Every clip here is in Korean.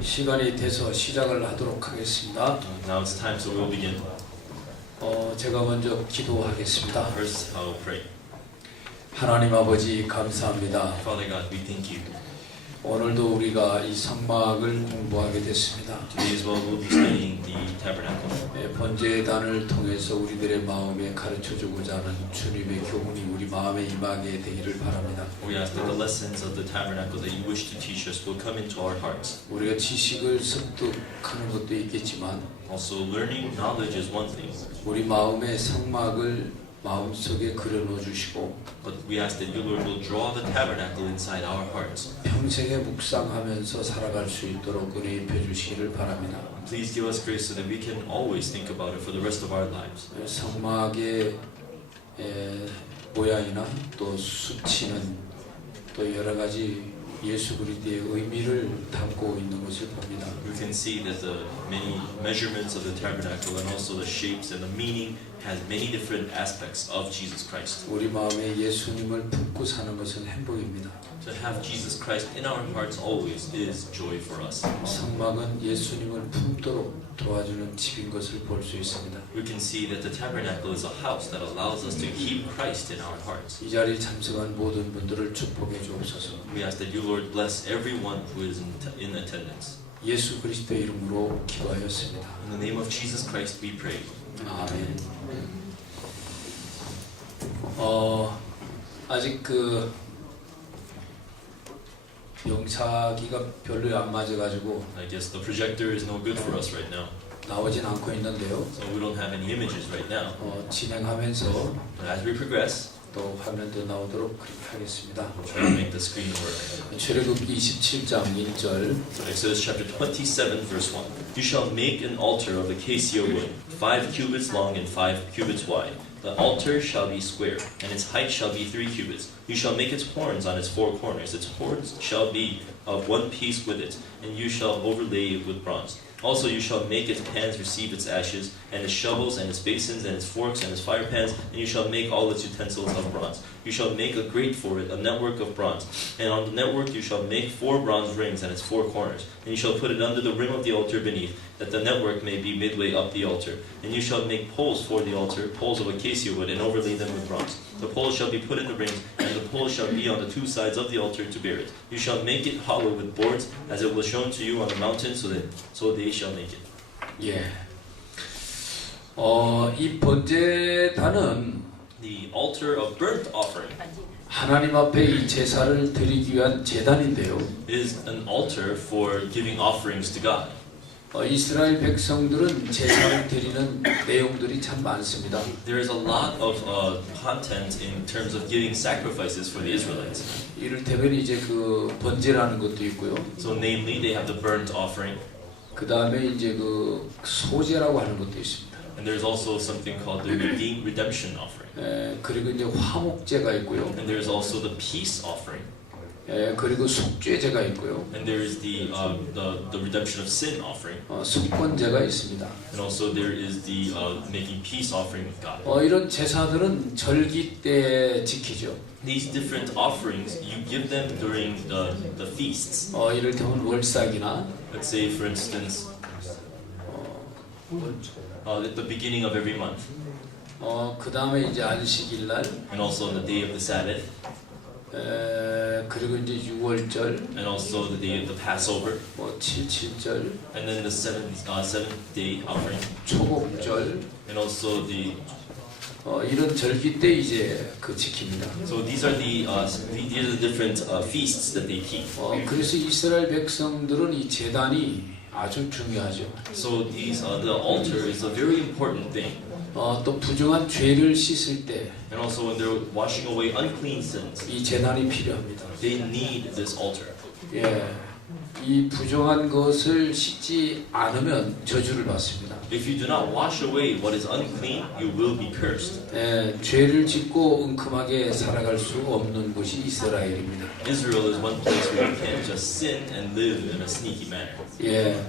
시간이 돼서 시작을 하도록 하겠습니다. Now it's time, so we'll begin. 제가 먼저 기도하겠습니다. First, I will pray. 하나님 아버지 감사합니다. Father God, we thank you. 오늘도 우리가 이 성막을 공부하게 됐습니다. Today as well, we'll be studying the tabernacle. 번제의 단을 통해서 우리들의 마음에 가르쳐주고자 하는 주님의 교훈이 우리 마음에 임하게 되기를 바랍니다. We ask that the lessons of the tabernacle that you wish to teach us will come into our hearts. 우리가 지식을 습득하는 것도 있겠지만 Also, learning knowledge is one thing, 우리 마음의 성막을 마음속에 그려놓아 주시고 but we ask that you, Lord, will draw the tabernacle inside our hearts. 평생에 묵상하면서 살아갈 수 있도록 은혜 입혀 주시기를 바랍니다. Please give us grace so that we can always think about it for the rest of our lives. 성막의 모양이나 또 수치는 또 여러 가지 예수 그리스도의 의미를 담고 있는 것을 봅니다. We can see that the many measurements of the tabernacle and also the shapes and the meaning has many different aspects of Jesus Christ. 우리 마음에 예수님을 품고 사는 것은 행복입니다. To have Jesus Christ in our hearts always is joy for us. 성막은 예수님을 품도록 도와주는 집인 것을 볼 수 있습니다. We can see that the tabernacle is a house that allows us to keep Christ in our hearts. 이 자리에 참석한 모든 분들을 축복해 주옵소서. We ask that you, Lord, bless everyone who is in attendance. 예수 그리스도의 이름으로 기도하였습니다. In the name of Jesus Christ we pray. 아멘. 아직 영상기가 별로 안 맞아가지고 I guess the projector is no good for us right now, 나오진 않고 있는데요. so we don't have any images right now. 진행하면서 But as we progress, 또 화면도 나오도록 그렇게 하겠습니다. we'll try to make the screen work. 출애굽기 27장 1절 Exodus chapter 27, verse 1. You shall make an altar of acacia wood, 5 cubits long and 5 cubits wide. The altar shall be square, and its height shall be 3 cubits. You shall make its horns on its 4 corners. Its horns shall be of one piece with it, and you shall overlay it with bronze. Also you shall make its pans receive its ashes, and its shovels, and its basins, and its forks, and its fire pans, and you shall make all its utensils of bronze. You shall make a grate for it, a network of bronze. And on the network you shall make 4 bronze rings and its 4 corners. And you shall put it under the rim of the altar beneath, that the network may be midway up the altar. And you shall make poles for the altar, poles of acacia wood, and overlay them with bronze. The poles shall be put in the rings, and the poles shall be on the 2 sides of the altar to bear it. You shall make it hollow with boards, as it was shown to you on the mountain, so they shall make it. 예. 이 번제단은 The altar of burnt offering 하나님 앞에 이 제사를 드리기 위한 제단인데요. is an altar for giving offerings to God. 이스라엘 백성들은 제사를 드리는 내용들이 참 많습니다. There is a lot of content in terms of giving sacrifices for the Israelites. 이를테면 이제 번제라는 것도 있고요. So namely, they have the burnt offering, 그 다음에 이제 소제라고 하는 것도 있습니다. and there's also something called the redemption offering. 그리고 이제 화목제가 있고요. And there's also the peace offering. 그리고 속죄제가 있고요. And there is the redemption of sin offering. 속건제가 있습니다. And also there is the making peace offering with God. 이런 제사들은 절기 때 지키죠. These different offerings, you give them during the feasts. 이를테면 월삭이나 Let's say, for instance, at the beginning of every month. 그 다음에 이제 안식일 날, And also on the day of the Sabbath. 그리고 이제 6월절, And also the day of the Passover. 7.7절, And then the seventh day offering. 초복절, And also 이런 절기 때 이제 지킵니다. so these are the different feasts that they keep. 그래서 이스라엘 백성들은 이 제단이 아주 중요하죠. So the altar is a very important thing. 또 부정한 죄를 씻을 때 이 And also when they're washing away unclean sins, 제단이 필요합니다. they need this altar. 예, 이 부정한 것을 씻지 않으면 저주를 받습니다. If you do not wash away what is unclean, you will be cursed. 죄를 짓고 은큼하게 살아갈 수 없는 곳이 이스라엘입니다. Israel is one place where you can't just sin and live in a sneaky manner. 예,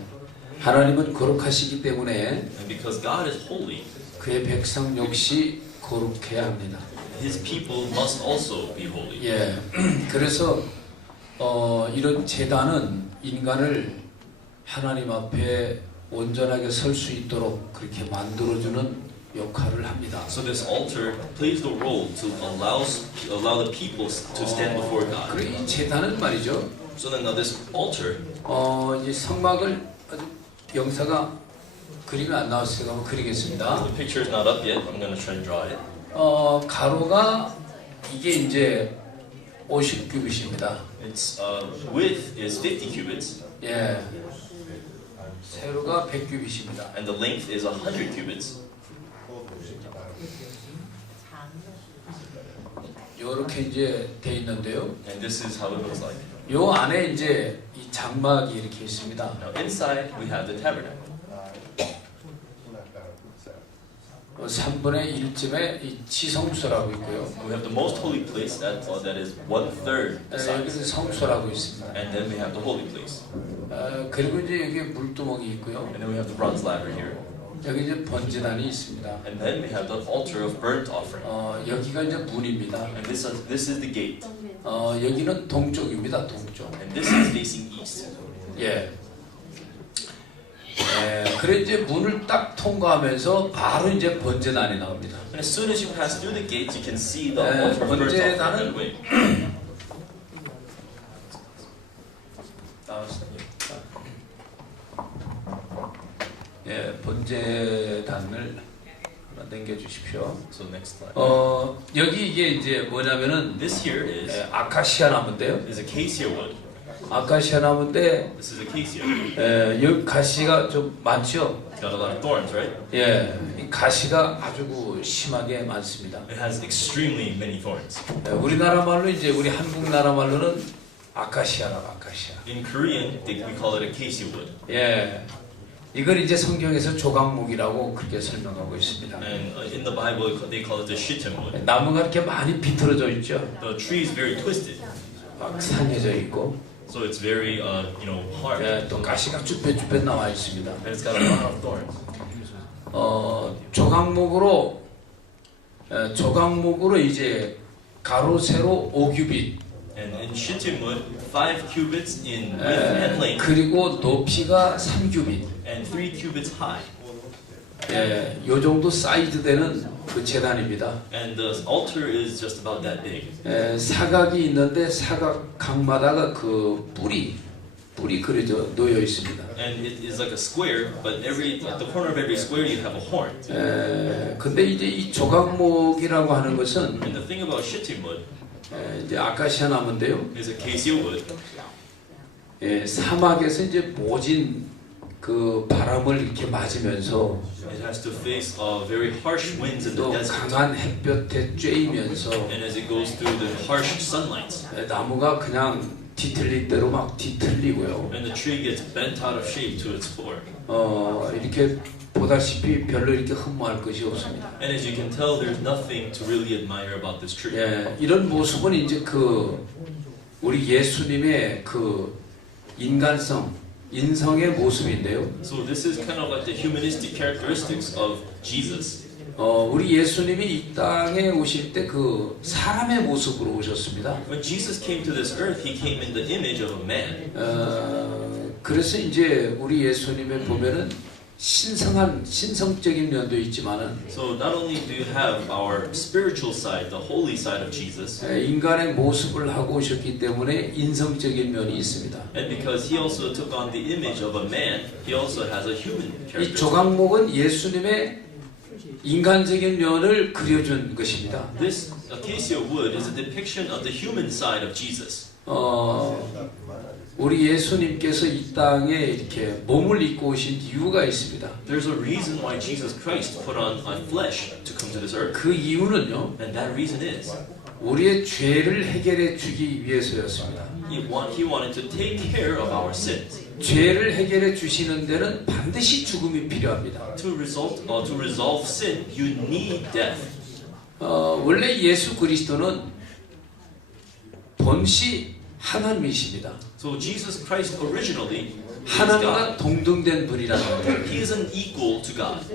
하나님은 거룩하시기 때문에 And because God is holy, 그의 백성 역시 거룩해야 합니다. His people must also be holy. 예, 그래서 이런 제단은 인간을 하나님 앞에 온전하게 설 수 있도록 그렇게 만들어주는 역할을 합니다. So this altar plays the role to allow the people to stand before God. 그리고 이 제단은 말이죠. So then now this altar, 이 성막을 아주 영사가 그림이 안 나왔으니까 한번 그리겠습니다. the picture is not up yet. I'm going to try and draw it. 가로가 이게 이제 50규빗입니다. Its width is 50 cubits, 예. 세로가 100규빗입니다. and the length is 100 cubits. 이렇게 이제 돼 있는데요. And this is how it looks like. 요 안에 이제 이 장막이 이렇게 있습니다. Now inside we have the tabernacle. 3분의 1쯤에 이 지성소라고 있고요. We have the most holy place that is 1/3 the size, 여기는 성소라고 있습니다. and then we have the holy place, 그리고 이제 여기 물두멍이 있고요. and then we have the bronze ladder here, 여기 이제 번제단이 있습니다. and then we have the altar of burnt offering, 여기가 이제 문입니다. and this is the gate, 여기는 동쪽입니다. 동쪽. and this is facing east. 예. 그래 이제 문을 딱 통과하면서 바로 이제 번제단이 나옵니다. And as soon as you pass through the gates, you can see the altar of burnt offering that way. 예, 번제단을 하나 당겨주십시오. So next slide. 여기 이게 이제 뭐냐면은 This here 아카시아 나무인데요. is acacia wood. 아카시아 나무인데 This is acacia. 여기 가시가 좀 많죠. It's got a lot of thorns, right? 예, 이 가시가 아주 심하게 많습니다. It has extremely many thorns. 우리나라 말로 이제 우리 한국 나라 말로는 아카시아라고 아카시아. In Korean, we call it acacia wood. 예, 이걸 이제 성경에서 조각목이라고 그렇게 설명하고 있습니다. And in the Bible, they call it the shittim wood. 나무가 이렇게 많이 비틀어져 있죠. The tree is very twisted, 막 상해져 있고, so it's very, hard. 예, 또 가시가 쭈뼛쭈뼛 나와 있습니다. And it's got a lot of thorns. 조각목으로 이제 가로 세로 5규빗, And in shittim wood, 5 cubits in width and length, 그리고 높이가 3규빗. and 3 cubits high. 예, 요 정도 사이즈 되는 그 제단입니다. And the altar is just about that big. 사각이 있는데 사각 각마다가 그 뿔이 그려져 놓여 있습니다. And it is like a square, but at the corner of every square you have a horn. 근데 이제 이 조각목이라고 하는 것은 And the thing about shittim wood 이제 아카시아 나무인데요. is acacia wood. 사막에서 이제 모진 그 바람을 이렇게 맞으면서 It has to face very harsh winds in the 또 desert. 강한 햇볕에 쬐이면서 And as it goes through the harsh sunlight, 나무가 그냥 뒤틀릴 대로 막 뒤틀리고요. and the tree gets bent out of shape to its core. 이렇게 보다시피 별로 이렇게 흠모할 것이 없습니다. And as you can tell, there's nothing to really admire about this tree. 이런 모습은 이제 우리 예수님의 인성의 모습인데요. So this is kind of like the humanistic characteristics of Jesus. 우리 예수님이 이 땅에 오실 때 사람의 모습으로 오셨습니다. When Jesus came to this earth, he came in the image of a man. 그래서 이제 우리 예수님을 보면은 신성적인 면도 있지만은 So not only do you have our spiritual side, the holy side of Jesus, 인간의 모습을 하고 오셨기 때문에 인성적인 면이 있습니다. and because he also took on the image of a man, he also has a human 이 character. 조각목은 예수님의 인간적인 면을 그려준 것입니다. This acacia wood is a depiction of the human side of Jesus. 우리 예수님께서 이 땅에 이렇게 몸을 입고 오신 이유가 있습니다. There's a reason why Jesus Christ put on flesh to come to this earth. 그 이유는요, And that reason is 우리의 죄를 해결해 주기 위해서였습니다. he wanted to take care of our sins. 죄를 해결해 주시는 데는 반드시 죽음이 필요합니다. To resolve sin, you need death. 원래 예수 그리스도는 본시 하나님이십니다. So Jesus Christ originally is 하나님과 God. 동등된 분이라는 거예요. He is an equal to God.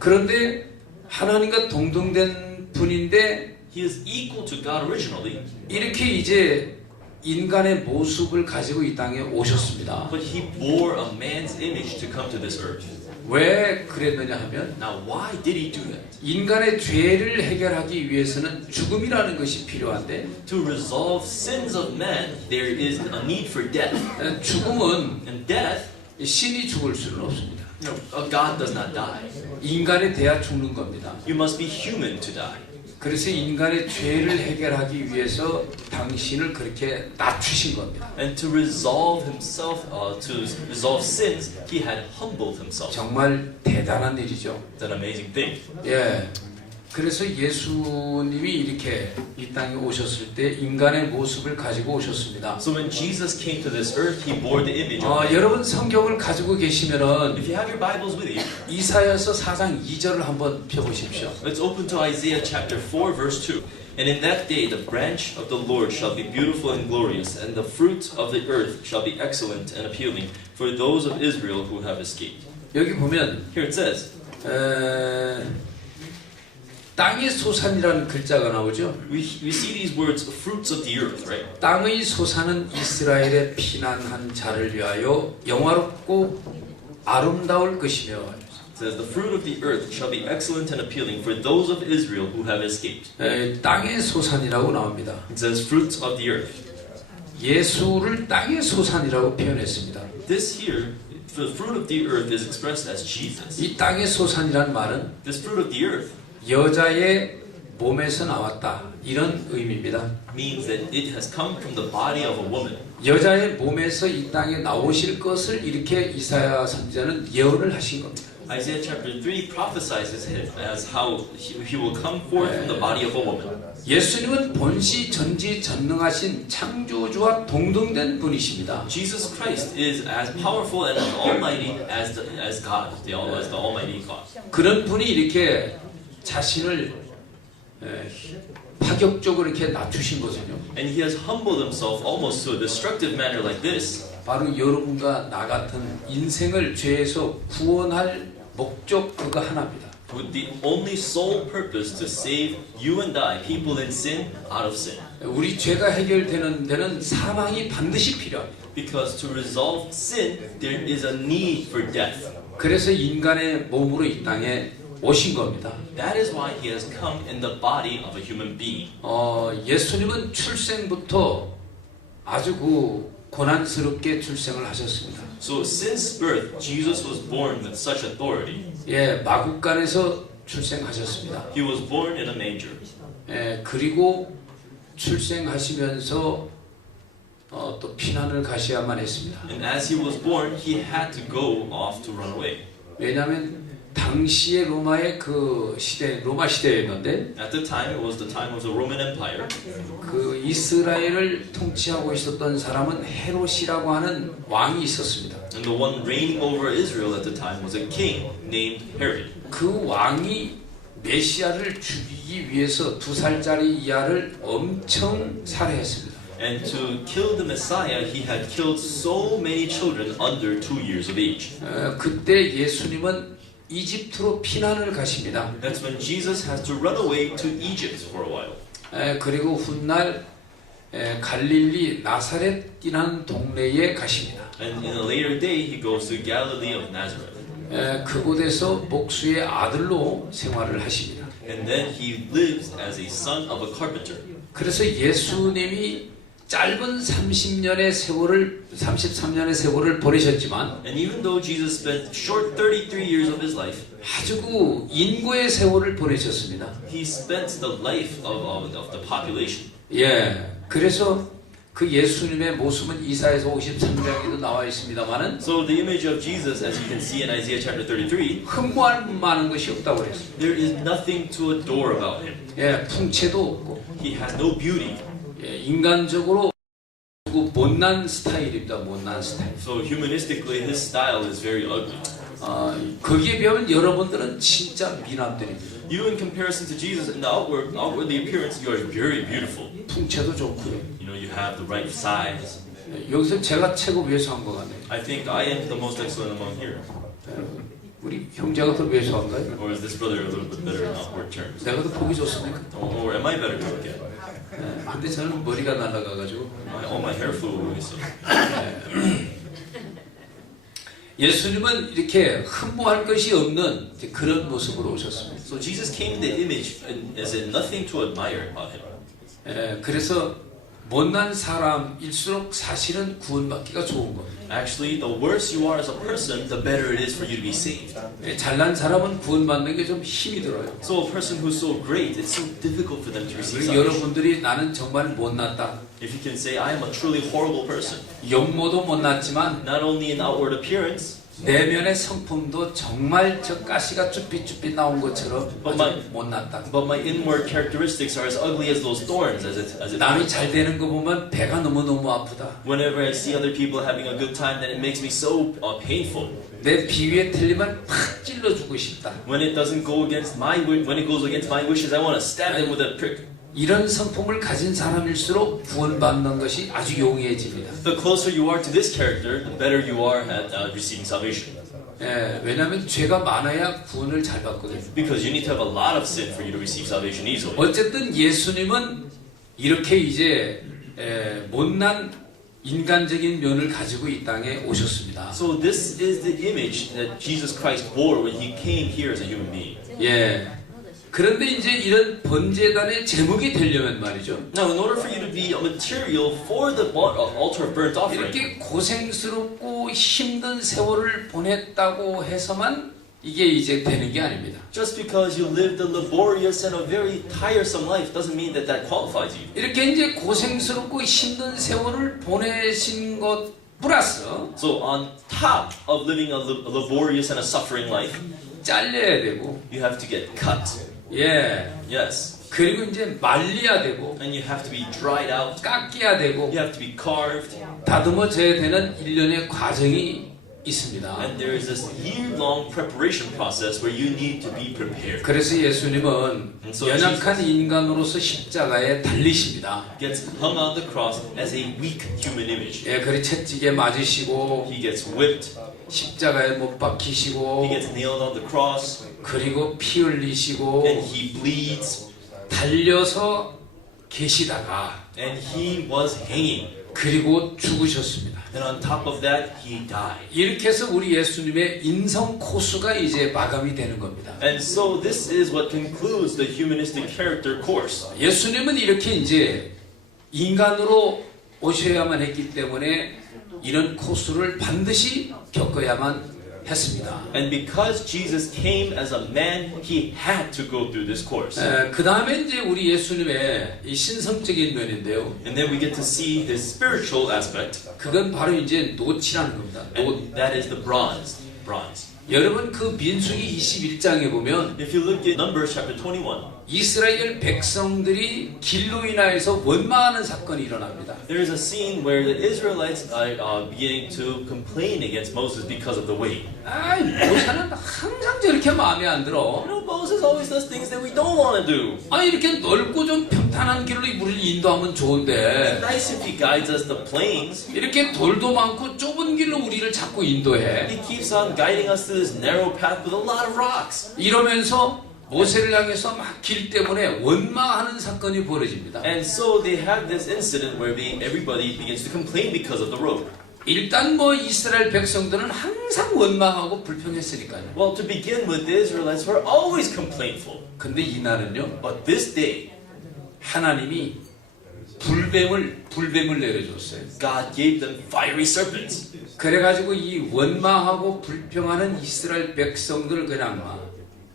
그런데 하나님과 동등된 분인데 He is equal to God originally. 이렇게 이제 인간의 모습을 가지고 이 땅에 오셨습니다. But he bore a man's image to come to this earth. 왜 그랬느냐 하면 Now, why did he do that? 인간의 죄를 해결하기 위해서는 죽음이라는 것이 필요한데 To resolve sins of man, there is a need for death. 죽음은 And death, 신이 죽을 수는 없습니다. a God does not die. 인간에 대하 죽는 겁니다. You must be human to die. 그래서 인간의 죄를 해결하기 위해서 당신을 그렇게 낮추신 겁니다. And to resolve himself, to resolve sins, he had humbled himself. 정말 대단한 일이죠. It's an amazing thing. 예. 그래서 예수님이 이렇게 이 땅에 오셨을 때 인간의 모습을 가지고 오셨습니다. So when Jesus came to this earth, he bore the image of man. 여러분 성경을 가지고 계시면은 If you have your Bibles with you, 이사야서 4장 2절을 한번 펴보십시오. let's open to Isaiah chapter 4, verse 2. And in that day the branch of the Lord shall be beautiful and glorious, and the fruit of the earth shall be excellent and appealing for those of Israel who have escaped. 여기 보면 Here it says, 땅의 소산이라는 글자가 나오죠. we see these words, fruits of the earth, right? 땅의 소산은 이스라엘의 피난한 자를 위하여 영화롭고 아름다울 것이며 It says, the fruit of the earth shall be excellent and appealing for those of Israel who have escaped. 땅의 소산이라고 나옵니다. It says, fruits of the earth. 예수를 땅의 소산이라고 표현했습니다. This here, the fruit of the earth is expressed as Jesus. 이 땅의 소산이라는 말은 This fruit of the earth 여자의 몸에서 나왔다 이런 의미입니다. means that it has come from the body of a woman. 여자의 몸에서 이 땅에 나오실 것을 이렇게 이사야 선지자는 예언을 하신 겁니다. Isaiah chapter 3 prophesies as how he will come forth from the body of a woman. 예수님은 본시 전지 전능하신 창조주와 동등된 분이십니다. Jesus Christ is as powerful and as almighty as God, as the almighty God. 그런 분이 이렇게 자신을 파격적으로 이렇게 낮추신 거거든요. And he has humbled himself almost to a destructive manner like this. 바로 여러분과 나 같은 인생을 죄에서 구원할 목적 그거 하나입니다. With the only sole purpose to save you and I, people in sin, out of sin. 우리 죄가 해결되는 데는 사망이 반드시 필요합니다. Because to resolve sin, there is a need for death. 그래서 인간의 몸으로 이 땅에 오신 겁니다. That is why he has come in the body of a human being. 예수님은 출생부터 아주 고난스럽게 출생을 하셨습니다. So since birth, Jesus was born with such authority. 마국간에서 출생하셨습니다. He was born in a manger. 그리고 출생하시면서 또 피난을 가셔야만 했습니다. And as he was born, he had to go off to run away. 왜냐하면 당시의 로마의 그 시대, 로마 시대였는데 At the time, it was the time of the Roman Empire. 그 이스라엘을 통치하고 있었던 사람은 헤롯이라고 하는 왕이 있었습니다. And the one reigning over Israel at the time was a king named Herod. 그 왕이 메시아를 죽이기 위해서 2살짜리 이하를 엄청 살해했습니다. And to kill the Messiah, he had killed so many children under 2 years of age. 그때 예수님은 이집트로 피난을 가십니다. That's when Jesus has to run away to Egypt for a while. 그리고 훗날 갈릴리 나사렛이라는 동네에 가십니다. And in a later day, he goes to Galilee of Nazareth. 그곳에서 목수의 아들로 생활을 하십니다. And then he lives as a son of a carpenter. 그래서 예수님이 짧은 33년의 세월을 보내셨지만 And even though Jesus spent short 33 years of his life, 아주 인고의 세월을 보내셨습니다. he spent the life of the population. 그래서 그 예수님의 모습은 이사야서 53장에도 나와 있습니다만은 So the image of Jesus, as you can see in Isaiah chapter 33, 흠모할 만한 것이 없다고 그랬습니다. there is nothing to adore about him. 풍채도 없고 He has no beauty. 인간적으로 못난 스타일입니다. 못난 스타일. So humanistically, his style is very ugly. 거기에 비하면 여러분들은 진짜 미남들입니다. You, in comparison to Jesus, in the outwardly appearance, you are very beautiful. 풍채도 좋고요. You know, you have the right size. 여기서 제가 최고 위에서 한 것 같네요. I think I am the most excellent among here. 우리 형제가 더 왜소한가요? Or is this brother a little bit better in outward terms? 내가 더 보기 좋습니까? Or am I better to look at? 근데 저는 머리가 날아가가지고 All my hair flew away, so. 예수님은 이렇게 흠모할 것이 없는 이제 그런 모습으로 오셨습니다. So Jesus came in the image as in nothing to admire about him. 그래서 못난 사람일수록 사실은 구원받기가 좋은 겁니다. Actually, the worse you are as a person, the better it is for you to be saved. 잘난 사람은 구원받는 게 좀 힘이 들어요. So a person who's so great, it's so difficult for them to receive 그리고 salvation. 여러분들이 나는 정말 못났다. If you can say, I am a truly horrible person, 영모도 못났지만 not only in outward appearance, 내면의 성품도 정말 저 가시가 쭈삣쭈삣 나온 것처럼 아주 못났다. but my inward characteristics are as ugly as those thorns as it 남이 잘 되는 거 보면 배가 너무너무 아프다. Whenever I see other people having a good time, then it makes me so painful. 내 비위에 틀리면 팍 찔러주고 싶다. When it doesn't go against when it goes against my wishes, I want to stab them with a prick. 이런 성품을 가진 사람일수록 구원받는 것이 아주 용이해집니다. The closer you are to this character, the better you are at receiving salvation. 왜냐하면 죄가 많아야 구원을 잘 받거든요. Because you need to have a lot of sin for you to receive salvation easily. 어쨌든 예수님은 이렇게 이제 못난 인간적인 면을 가지고 이 땅에 오셨습니다. So this is the image that Jesus Christ bore when he came here as a human being. 그런데 이제 이런 번제단의 제목이 되려면 말이죠. Now, in order for you to be a material for the altar of burnt offering, 이렇게 고생스럽고 힘든 세월을 보냈다고 해서만 이게 이제 되는 게 아닙니다. just because you lived a laborious and a very tiresome life doesn't mean that that qualifies you. 이렇게 이제 고생스럽고 힘든 세월을 보내신 것 플러스 So on top of living a laborious and a suffering life, 잘려야 되고, you have to get cut. Yes. 그리고 이제 말려야 되고, And you have to be dried out. 깎여야 되고, You have to be carved. 다듬어져야 되는 일련의 과정이 있습니다. And there is this year-long preparation process where you need to be prepared. 그래서 예수님은 연약한 인간으로서 십자가에 달리십니다. Gets hung on the cross as a weak human image. 그리 채찍에 맞으시고, He gets whipped. 십자가에 못 박히시고, He gets nailed on the cross. 그리고 피 흘리시고, And he bleeds. 달려서 계시다가, And he was hanging. 그리고 죽으셨습니다. And on top of that, he died. 이렇게 해서 우리 예수님의 인성 코스가 이제 마감이 되는 겁니다. And so this is what concludes the humanistic character course. 예수님은 이렇게 이제 인간으로 오셔야만 했기 때문에 이런 코스를 반드시 겪어야만 했습니다. And because Jesus came as a man, he had to go through this course. 그 다음에 이제 우리 예수님의 이 신성적인 면인데요. And then we get to see his spiritual aspect. 그건 바로 이제 노치라는 겁니다. And that is the bronze. 여러분 그 민수기 21장에 보면 If you look at Numbers chapter 21, 이스라엘 백성들이 길로 인하여서 원망하는 사건이 일어납니다. there is a scene where the Israelites are beginning to complain against Moses because of the way. 아이 모세는 항상 저렇게 마음에 안 들어. You know, Moses always does things that we don't want to do. 아 이렇게 넓고 좀 평탄한 길로 우리를 인도하면 좋은데 Nice if he guides us the plains. 이렇게 돌도 많고 좁은 길로 우리를 자꾸 인도해. He keeps on guiding us through this narrow path with a lot of rocks. 이러면서 모세를 향해서 막 길 때문에 원망하는 사건이 벌어집니다. And so they have this incident where everybody begins to complain because of the road. 일단 뭐 이스라엘 백성들은 항상 원망하고 불평했으니까요. Well, to begin with, the Israelites were always complainful. 근데 이날은요, But this day, 하나님이 불뱀을 내려줬어요. God gave them fiery serpents. 그래가지고 이 원망하고 불평하는 이스라엘 백성들을 그냥 막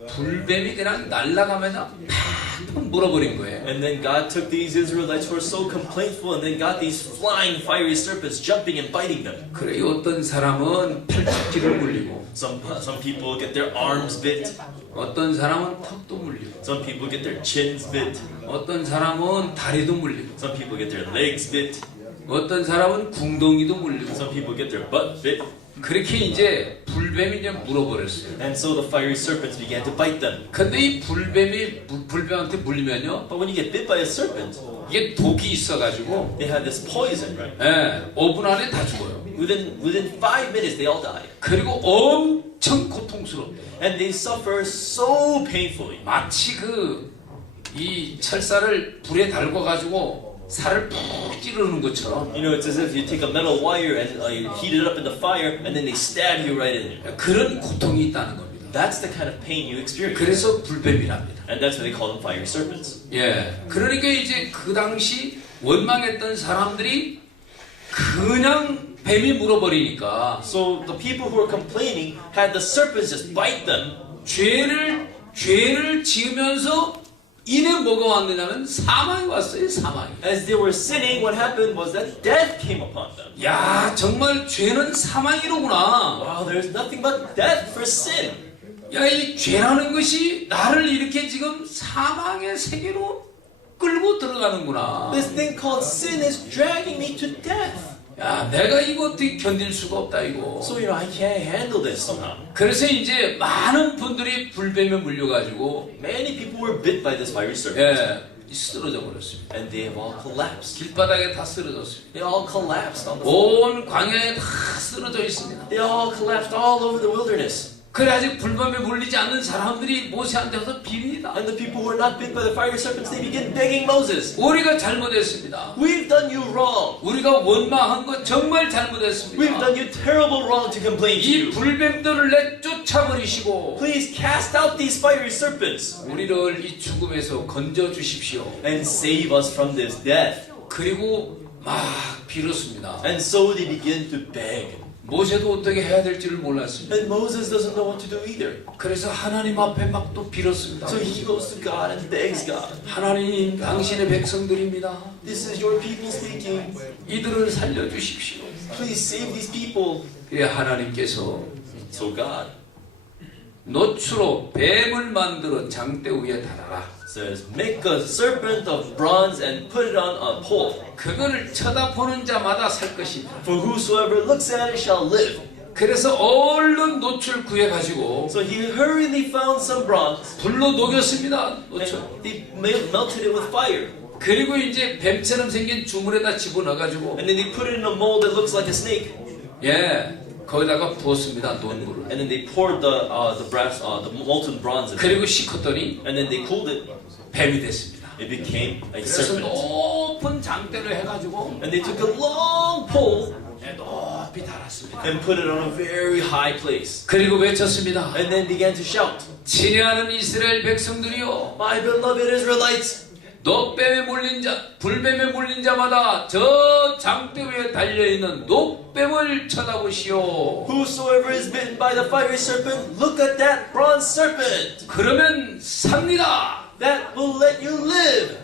불뱀이 그냥 날아가면서 팍 물어버린 거예요. And then God took these Israelites who were so complainful and then got these flying fiery serpents jumping and biting them. 그래 어떤 사람은 팔뚝기를 물리고, Some people get their arms bit. 어떤 사람은 턱도 물리고, Some people get their chins bit. 어떤 사람은 다리도 물리고, Some people get their legs bit. 어떤 사람은 궁덩이도 물리고. Some people get their butt bit. 그렇게 이제 불뱀이 이제 물어버렸어요. And so the fiery serpents began to bite them. 근데 이 불뱀한테 물리면요, But when you get bit by a serpent, 이게 독이 있어가지고, they have this poison, right? 5분 안에 다 죽어요. Within 5 minutes, they all die. 그리고 엄청 고통스럽대요. And they suffer so painfully. 마치 이 철사를 불에 달궈 가지고 살을 푹 찌르는 것처럼 You know, it's as if you take a metal wire and you heat it up in the fire and then they stab you right in it. 그런 고통이 있다는 겁니다. That's the kind of pain you experience. 그래서 불뱀이랍니다. And that's why they call them fire serpents. 예, 그러니까 이제 그 당시 원망했던 사람들이 그냥 뱀이 물어버리니까 So the people who were complaining had the serpents just bite them. 죄를 지으면서 이내 뭐가 왔느냐면 사망이 왔어요. 사망이. As they were sinning, what happened was that death came upon them. 야, 정말 죄는 사망이로구나. Wow, there's nothing but death for sin. 야, 이 죄라는 것이 나를 이렇게 지금 사망의 세계로 끌고 들어가는구나. This thing called sin is dragging me to death. 야, 내가 이거 어떻게 견딜 수가 없다 이거. So, you know, I can't handle this somehow. 그래서 이제 많은 분들이 불뱀에 물려가지고 Many people were bit by this fiery serpent. 예, 쓰러져 버렸습니다. And they have all collapsed. 길바닥에 다 쓰러졌습니다. They all collapsed on the floor. 온 광야에 다 쓰러져 있습니다. They all collapsed all over the wilderness. 그래 아직 불뱀에 물리지 않는 사람들이 모세한테 와서 빕니다. And the people who were not bit by the fiery serpents, they begin begging Moses, 우리가 잘못했습니다. we've done you wrong. 우리가 원망한 거 정말 We've 잘못했습니다. done you terrible wrong to complain to 이 you. 불뱀들을 내쫓아버리시고 Please cast out these fiery serpents 우리를 이 죽음에서 건져 주십시오. and save us from this death. 그리고 막 빌었습니다. And so they begin to beg. 모세도 어떻게 해야 될지를 몰랐습니다. And Moses doesn't know what to do either. 그래서 하나님 앞에 막 또 빌었습니다. So he goes to God and begs God. 하나님, 당신의 백성들입니다. This is your people speaking. 이들을 살려주십시오. Please save these people. 그래 하나님께서 So God 노추로 뱀을 만들어 장대 위에 달아라. says, make a serpent of bronze and put it on a pole. 그거를 쳐다보는 자마다 살 것이다. For whosoever looks at it shall live. 그래서 얼른 노출 구해가지고 So he hurriedly found some bronze 불로 녹였습니다. 노출. and they melted it with fire. 그리고 이제 뱀처럼 생긴 주물에다 집어넣어가지고 And then they put it in a mold that looks like a snake. 예 거기다가 부었습니다. 논물을. And then they poured the molten bronze in it. 그리고 식혔더니 And then they cooled it. 뱀이 됐습니다. It became a 그래서 serpent. 높은 장대를 해가지고 And they took a long pole 높이 달았습니다. and put it on a very high place. 그리고 외쳤습니다. And then began to shout, 친애하는 이스라엘 백성들이여, my beloved Israelites, 노뱀에 물린 자, 불뱀에 물린 자마다 저 장대 위에 달려있는 노뱀을 쳐다보시오. whosoever is bitten by the fiery serpent, look at that bronze serpent. 그러면 삽니다. That will let you live.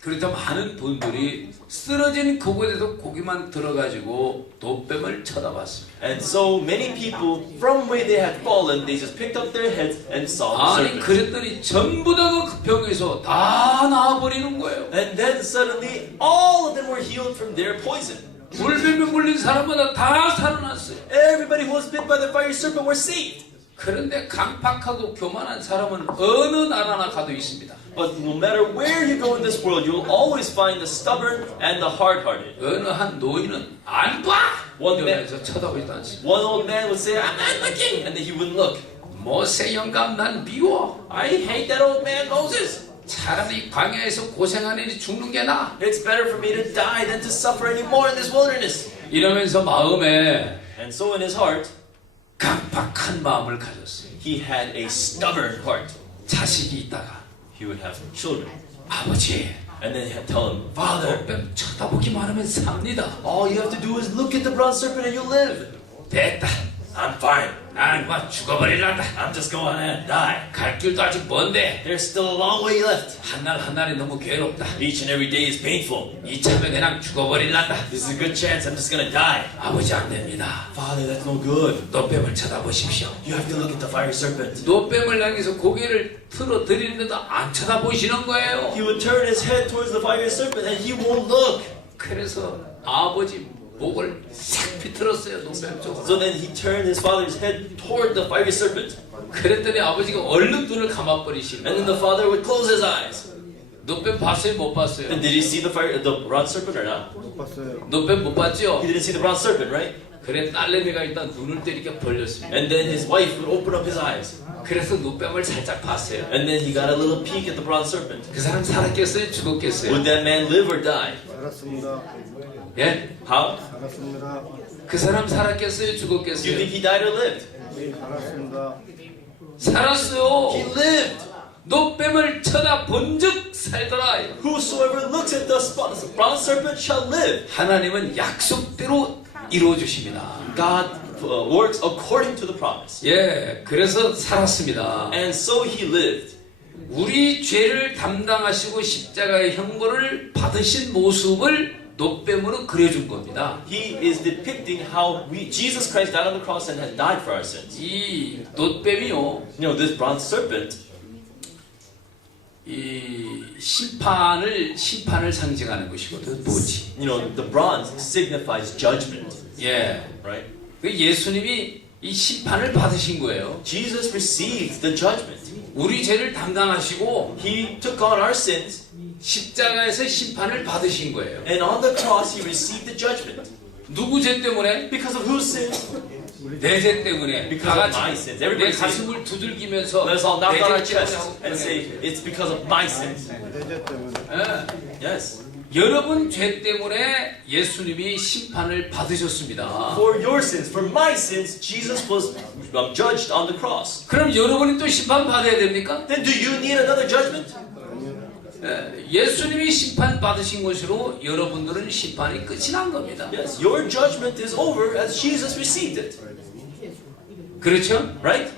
그러자 많은 분들이 쓰러진 그곳에서 고기만 들어가지고 노뱀을 쳐다봤습니다. And so many people, from where they had fallen, they just picked up their heads and saw the 아니 serpent. 그랬더니 전부 다 그 병에서 다 나아버리는 거예요. And then suddenly, all of them were healed from their poison. 불뱀에 물린 사람마다 다 살아났어요. Everybody who was bit by the fiery serpent were saved. 그런데 강팍하고 교만한 사람은 어느 나라나 가도 있습니다. But no matter where you go in this world, you'll always find the stubborn and the hard-hearted. 어느 한 노인은 안 봐! 이러면서 쳐다보지도 않습니다. One old man would say, I'm not looking, and then he wouldn't look. 모세 영감 난 미워. I hate that old man Moses. 차라리 광야에서 고생하느니 죽는 게 나아. It's better for me to die than to suffer anymore in this wilderness. 이러면서 마음에 And so in his heart, 강팍한 마음을 가졌어요. he had a stubborn heart. 자식이 있다가 He would have children. 아버지 And then he'd tell him, Father, 노뱀 쳐다보기만 하면 삽니다. all you have to do is look at the bronze serpent and you'll live. 됐다. I'm fine. 난 막 죽어버리란다. I'm just going to die. 갈 길도 아직 먼데 There's still a long way left. 한날 한날이 너무 괴롭다. Each and every day is painful. 이참에 그냥 죽어버리란다. This is a good chance. I'm just going to die. 아버지 안 됩니다. Father, that's no good. 노뱀을 쳐다보십시오. You have to look at the fiery serpent. 노뱀을 향해서 고개를 틀어 드리는데도 안 쳐다보시는 거예요. He would turn his head towards the fiery serpent and he won't look. 그래서 아버지 목을 싹 비틀었어요. 노뱀 쪽으로. So then he turned his father's head toward the fiery serpent. 그랬더니 아버지가 얼른 눈을 감아버리시는 And then 거예요. the father would close his eyes. 노뱀 봤어요? 못 봤어요? And did he see the bronze serpent or not? 못 봤어요. 노뱀 못 봤죠? He didn't see the bronze serpent, right? 그래 딸내미가 일단 눈을 또 이렇게 벌렸습니다. And then his wife would open up his eyes. 그래서 노뱀을 살짝 봤어요. And then he got a little peek at the bronze serpent. 그 사람 살았겠어요? 죽었겠어요? Would that man live or die? 알았습니다. 예? How? 알았습니다. 그 사람 살았겠어요? Do you 죽었겠어요? think he died or lived? 알았습니다. 살았어요. He lived. 노뱀을 쳐다본즉 살더라. Whosoever looks at the bronze serpent shall live. 하나님은 약속대로 이루어 주십니다. God works according to the promise. 예, 그래서 살았습니다. And so he lived. 우리 죄를 담당하시고 십자가의 형벌을 받으신 모습을 노뱀으로 그려준 겁니다. He is depicting how Jesus Christ died on the cross and has died for our sins. 이 노뱀이요, You know, this bronze serpent, 이 심판을 상징하는 것이거든. 뭐지? you know, the bronze signifies judgment, 예, right? 그 예수님이 이 심판을 받으신 거예요. Jesus received the judgment. 우리 죄를 담당하시고 He took on our sins, 십자가에서 심판을 받으신 거예요. and on the cross he received the judgment. 누구 죄 때문에? Because of whose sin? 내 죄 때문에. Because 다 of my 같이 sins. 내 Everybody say, 가슴을 두들기면서 let's all knock 내 on our 죄 때문에 chest 하고 and say, it's because of my sins. 대제 때문에. 예. Yes. 여러분 죄 때문에 예수님이 심판을 받으셨습니다. For your sins, for my sins, Jesus was judged on the cross. 그럼 여러분이 또 심판 받아야 됩니까? Then do you need another judgment? 예, 예수님이 심판 받으신 것으로 여러분들은 심판이 끝이 난 겁니다. Yes, your judgment is over as Jesus received it. 그렇죠? Right?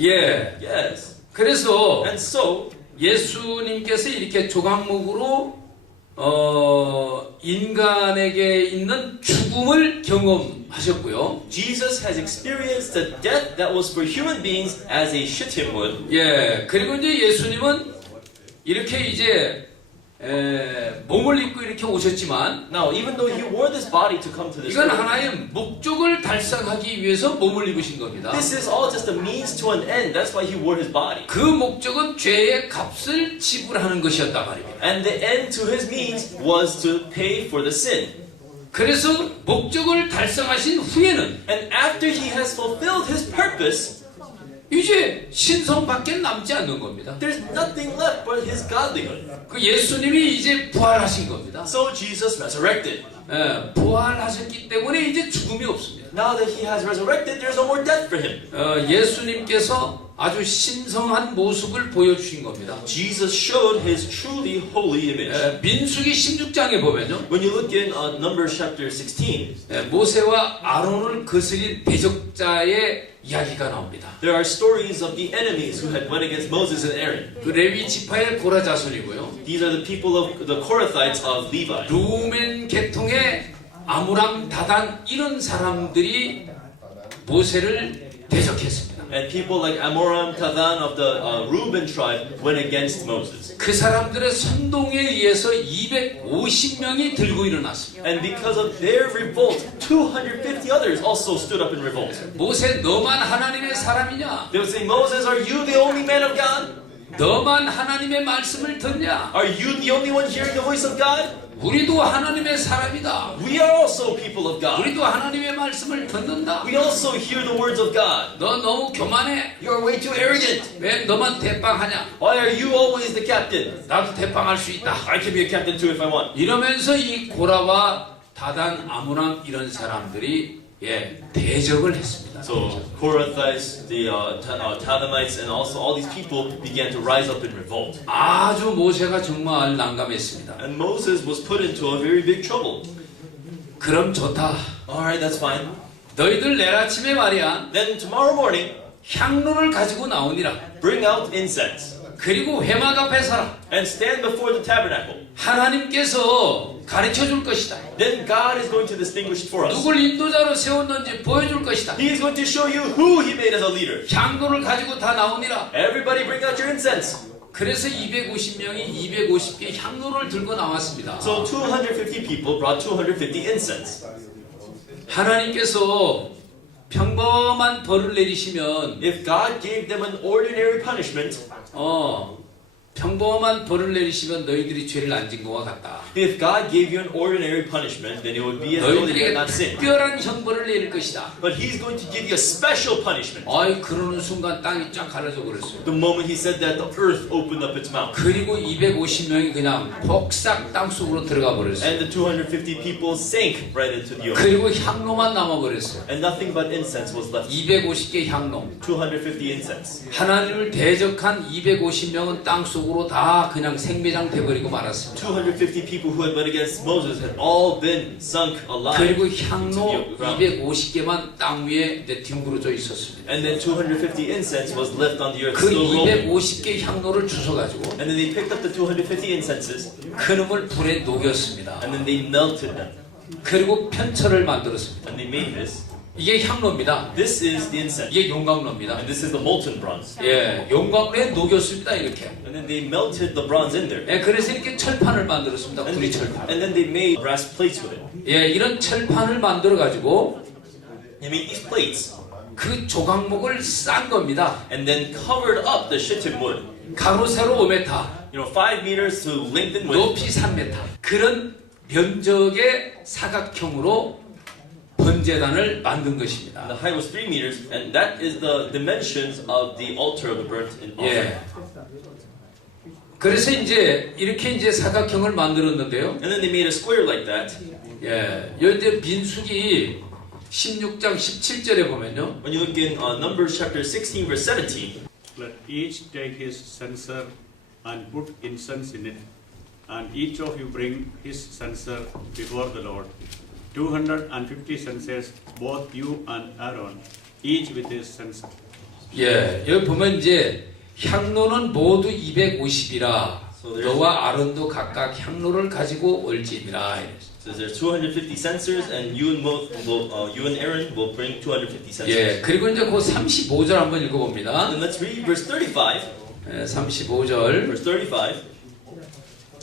예. Yes. 그래서 And so, 예수님께서 이렇게 조각목으로 인간에게 있는 죽음을 경험하셨고요. Jesus has experienced the death that was for human beings as a shittim would. 예. 그리고 이제 예수님은 이렇게 이제 몸을 입고 이렇게 오셨지만 Now, even though he wore this body to come to this 이건 earth, 하나의 목적을 달성하기 위해서 몸을 입으신 겁니다. this is all just a means to an end. That's why he wore his body. 그 목적은 죄의 값을 지불하는 것이었단 말입니다. And the end to his means was to pay for the sin. 그래서 목적을 달성하신 후에는 And after he has fulfilled his purpose, 이제 신성밖에 남지 않는 겁니다. there's nothing left but his godlyhood. 그 예수님이 이제 부활하신 겁니다. So Jesus resurrected. 예, 부활하셨기 때문에 이제 죽음이 없습니다. Now that he has resurrected, there's no more death for him. 예수님께서 아주 신성한 모습을 보여주신 겁니다. Jesus showed his truly holy image. 민수기 16장에 보면요, When you look in Numbers chapter 16, 모세와 아론을 거스린 대적자의 이야기가 나옵니다. there are stories of the enemies who had went against Moses and Aaron. 그 레위 지파의 고라 자손이고요. These are the people of the Korathites of Levi. 루멘 계통의 아므람, 다단 이런 사람들이 모세를 대적했습니다. And people like Amoram, Tadan of the Reuben tribe went against Moses. 그 사람들의 선동에 의해서 250명이 들고 일어났습니다. And because of their revolt, 250 others also stood up in revolt. 모세, 너만 하나님의 사람이냐? They would say, Moses, are you the only man of God? 너만 하나님의 말씀을 듣냐? Are you the only one hearing the voice of God? 우리도 하나님의 사람이다. We are also people of God. 우리도 하나님의 말씀을 듣는다. We also hear the words of God. 너 너무 교만해. You're way too arrogant. 왜 너만 대빵하냐? Why are you always the captain? 나도 대빵할 수 있다. I can be a captain too if I want. 이러면서 이 고라와 다단, 아므람 이런 사람들이 대적을 했습니다. So Korathites, the Tadamites, and also all these people began to rise up in revolt. 아주 모세가 정말 난감했습니다. And Moses was put into a very big trouble. 그럼 좋다. Alright, that's fine. 너희들 내일 아침에 말이야, Then tomorrow morning, 향로를 가지고 나오니라. bring out incense 그리고 회막 앞에 서라. and stand before the tabernacle. 하나님께서 가르쳐 줄 것이다. Then God is going to distinguish for us. 누굴 인도자로 세웠는지 보여줄 것이다. He is going to show you who He made as a leader. 향로를 가지고 다 나오니라. Everybody bring out your incense. 그래서 250명이 250개 향로를 들고 나왔습니다. So 250 people brought 250 incense. 하나님께서 평범한 벌을 내리시면 If God gave them an ordinary punishment, 평범한 벌을 내리시면 너희들이 죄를 안 진 것과 같다. If God gave you an ordinary punishment, then it would be as though they 너희들에게 had not sinned. 특별한 형벌을 내릴 것이다. But He's going to give you a special punishment. 아이 그러는 순간 땅이 쫙 갈라져 버렸어요. The moment He said that, the earth opened up its mouth. 그리고 250명이 그냥 폭삭 땅 속으로 들어가 버렸어요. And the 250 people sank right into the ocean. 그리고 향로만 남아 버렸어요. And nothing but incense was left. 250개 향로. 250 incense. 하나님을 대적한 250명은 땅 속으로 다 그냥 생매장 돼버리고 말았습니다. 250 people who had went against Moses had all been sunk alive. 그리고 향로 250개만 땅 위에 뒹굴어져 있었습니다. And then 250 incense was left on the earth, 그 still rolling. 250개 향로를 주워가지고 And then they picked up the 250 incenses, 그놈을 불에 녹였습니다. and then they melted them. 그리고 편철을 만들었습니다. And they made this. 이게 향로입니다. This is the incense. 이게 용광로입니다. And this is the molten bronze. 예, 용광로에 녹였습니다. 이렇게. And then they melted the bronze in there. 예, 그래서 이렇게 철판을 만들었습니다. And 구리 철판. then they made brass plates with it. 예, 이런 철판을 만들어 가지고 They made these plates, 그 조각목을 싼 겁니다. and then covered up the shittim wood. 가로 세로 5m, 5 meters to length and width. 높이 3m. 그런 면적의 사각형으로 번제단을 만든 것입니다. The height was 3 meters, and that is the dimensions of the altar of the burnt offering. 예. 그래서 이제 이렇게 이제 사각형을 만들었는데요. And then they made a square like that. 예. 여기 민수기 16장 17절에 보면요. When you look in Numbers chapter 16, verse 17, Let each take his censer and put incense in it, and each of you bring his censer before the Lord. 250 censers, both you and Aaron, each with his censer. 예. 여기 보면 이제 향로는 모두 250이라 너와 아론도 각각 향로를 가지고 올지니라. so there's 250 censers, and you and Aaron will bring 250 censers. 예. 그리고 이제 그 35절 한번 읽어봅니다. And let's read verse 35. 예, 35절. Verse 35.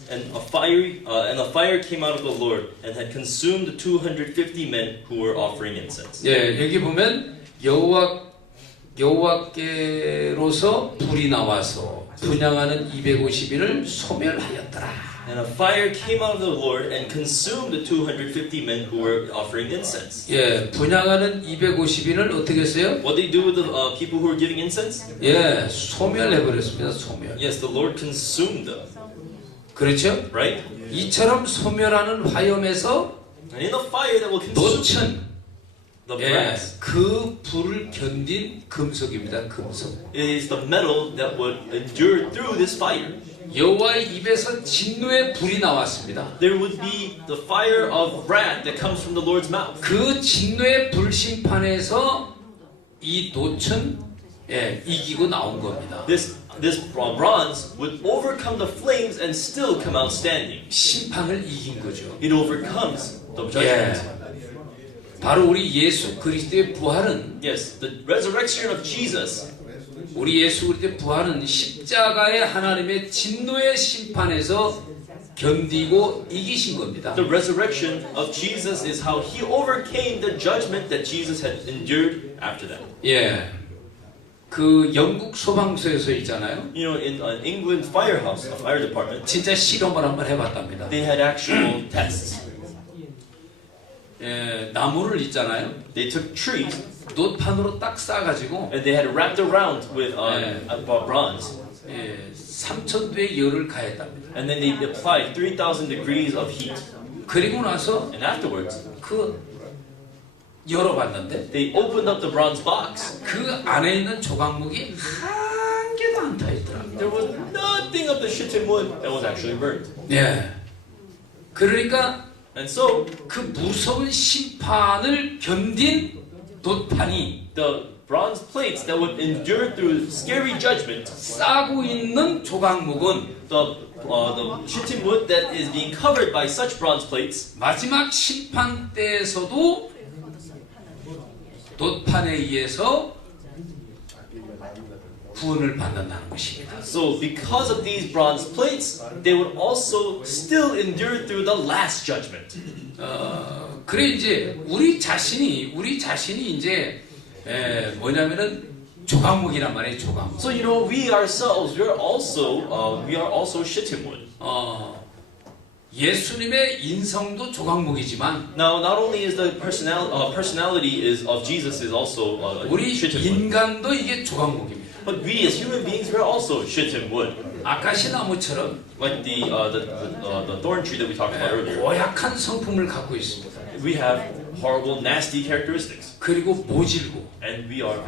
And a fire came out of the Lord and had consumed the 250 men who were offering incense. 예, 여기 보면 여호와께로서 불이 나와서 분향하는 250인을 소멸하였더라. And a fire came out of the Lord and consumed the 250 men who were offering incense. 예, 분향하는 250인을 어떻게 했어요? What they do with the people who were giving incense? 예, 소멸해버렸습니다. 소멸. Yes, the Lord consumed them. 그렇죠? Right? 이처럼 소멸하는 화염에서 And in the fire that will consume 노천, the 예, brass, 그 불을 견딘 금속입니다. 금속. it is the metal that would endure through this fire. 여호와의 입에서 진노의 불이 나왔습니다. There would be the fire of wrath that comes from the Lord's mouth. 그 진노의 불심판에서 이 노천, 예, 이기고 나온 겁니다. This bronze would overcome the flames and still come out standing. 심판을 이긴 거죠. It overcomes the 예. judgment. 바로 우리 예수 그리스도의 부활은 Yes, the resurrection of Jesus, 우리 예수 그리스도의 부활은 십자가의 하나님의 진노의 심판에서 견디고 이기신 겁니다. the resurrection of Jesus is how he overcame the judgment that Jesus had endured after that. 예. 그 영국 소방서에서 있잖아요. You know, in an England firehouse, a fire department, 진짜 실험을 한번 해봤답니다. they had actual tests. 예, 나무를 있잖아요. They took trees 놋판으로 딱 싸가지고 and they had wrapped around with bronze, 예, 3,000도의 열을 가했답니다. and then they applied 3,000 degrees of heat. 그리고 나서 And afterwards, 그 열어봤는데 they opened up the bronze box. 그 안에 있는 조각목이 한 개도 안 타있더라고요. There was nothing of the shittim wood that was actually burnt. 예. 그러니까 And so, 그 무서운 심판을 견딘 놋판이 the bronze plates that would endure through scary judgment, 싸고 있는 조각목은 the shittim wood that is being covered by such bronze plates, 마지막 심판 때에서도 놋판에 의해서 구원을 받는다는 것입니다. so because of these bronze plates, they would also still endure through the last judgment. 그래 이제 우리 자신이 이제 뭐냐면은 조각목이란 말이에요. 조각목. So we ourselves, we are also shittim wood. 예수님의 인성도 조각목이지만 Now, not only is the personality of Jesus is also 우리 shittim wood, 인간도 이게 조각목입니다. but we as human beings, we are also shittim wood. 아카시나무처럼 Like the thorn tree that we talked about earlier. 고약한 성품을 갖고 있습니다. We have horrible, nasty characteristics, 그리고 모질고 and we have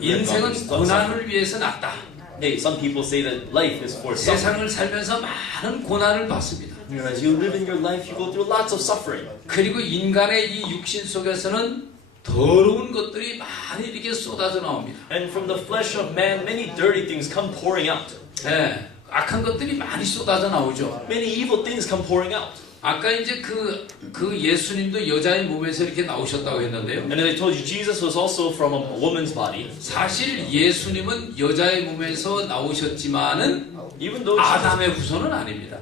인생은 고난을 위해서 났다. Hey, some people say that life is for suffering. 세상을 살면서 많은 고난을 받습니다. As you live in your life, you go through lots of suffering. 그리고 인간의 이 육신 속에서는 더러운 것들이 많이 이렇게 쏟아져 나옵니다. And from the flesh of man, many dirty things come pouring out. 네, 악한 것들이 많이 쏟아져 나오죠. Many evil things come pouring out. 아까 이제 그 예수님도 여자의 몸에서 이렇게 나오셨다고 했는데요. And as I told you, Jesus was also from a woman's body. 사실 예수님은 여자의 몸에서 나오셨지만은 Even though 아담의 후손은 아닙니다.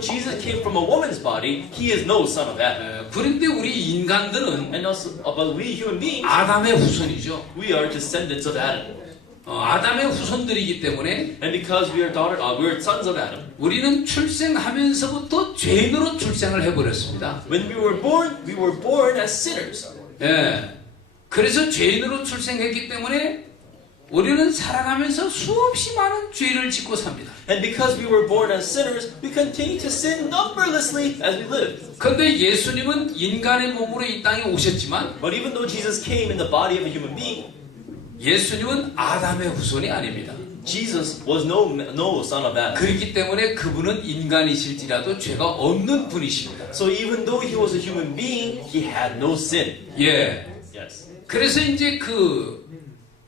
Jesus came from a woman's body, he is no son of Adam. 그런데 우리 인간들은 And also, but we human beings, 아담의 후손이죠. we are descendants of Adam. 아담의 후손들이기 때문에 And because we are sons of Adam. 우리는 출생하면서부터 죄인으로 출생을 해버렸습니다. When we were born as sinners. 예. 그래서 죄인으로 출생했기 때문에 우리는 살아가면서 수없이 많은 죄를 짓고 삽니다. And because we were born as sinners, we continue to sin numberlessly as we live. 그런데 예수님은 인간의 몸으로 이 땅에 오셨지만 But even though Jesus came in the body of a human being, 예수님은 아담의 후손이 아닙니다. Jesus was no son of Adam. 그렇기 때문에 그분은 인간이실지라도 죄가 없는 분이십니다. So even though he was a human being, he had no sin. 예. Yes. 그래서 이제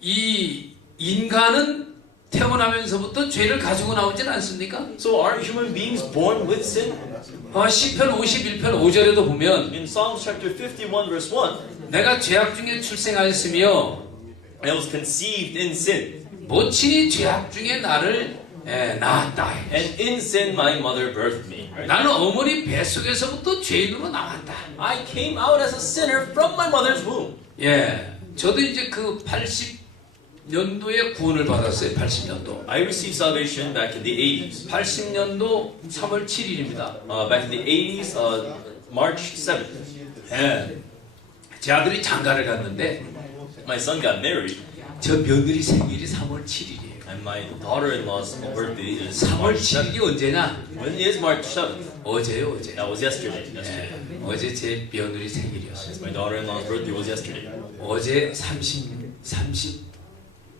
이 인간은 태어나면서부터 죄를 가지고 나오진 않습니까? So are human beings born with sin? 시편 51편 5절에도 보면 In Psalms chapter 51 verse 1, 내가 죄악 중에 출생하였으며 I was conceived in sin, 모친이 죄악 중에 나를 낳았다. and in sin my mother birthed me. Right? 나는 어머니 뱃속에서부터 죄인으로 나왔다. I came out as a sinner from my mother's womb. 예, 저도 이제 그 80년도에 구원을 받았어요. 80년도. I received salvation back in the 80s. 80년도 3월 7일입니다. Back in the 80s, March 7th. 예, 제 아들이 장가를 갔는데 My son got married, 저 며느리 생일이 3월 7일이에요. and my daughter-in-law's birthday is 3월 March 7th. 7일이 언제냐? When is March 7th? 어제요, 어제. That was yesterday. 예, 어제 제 며느리 생일이었어요. My daughter-in-law's birthday was yesterday. 어제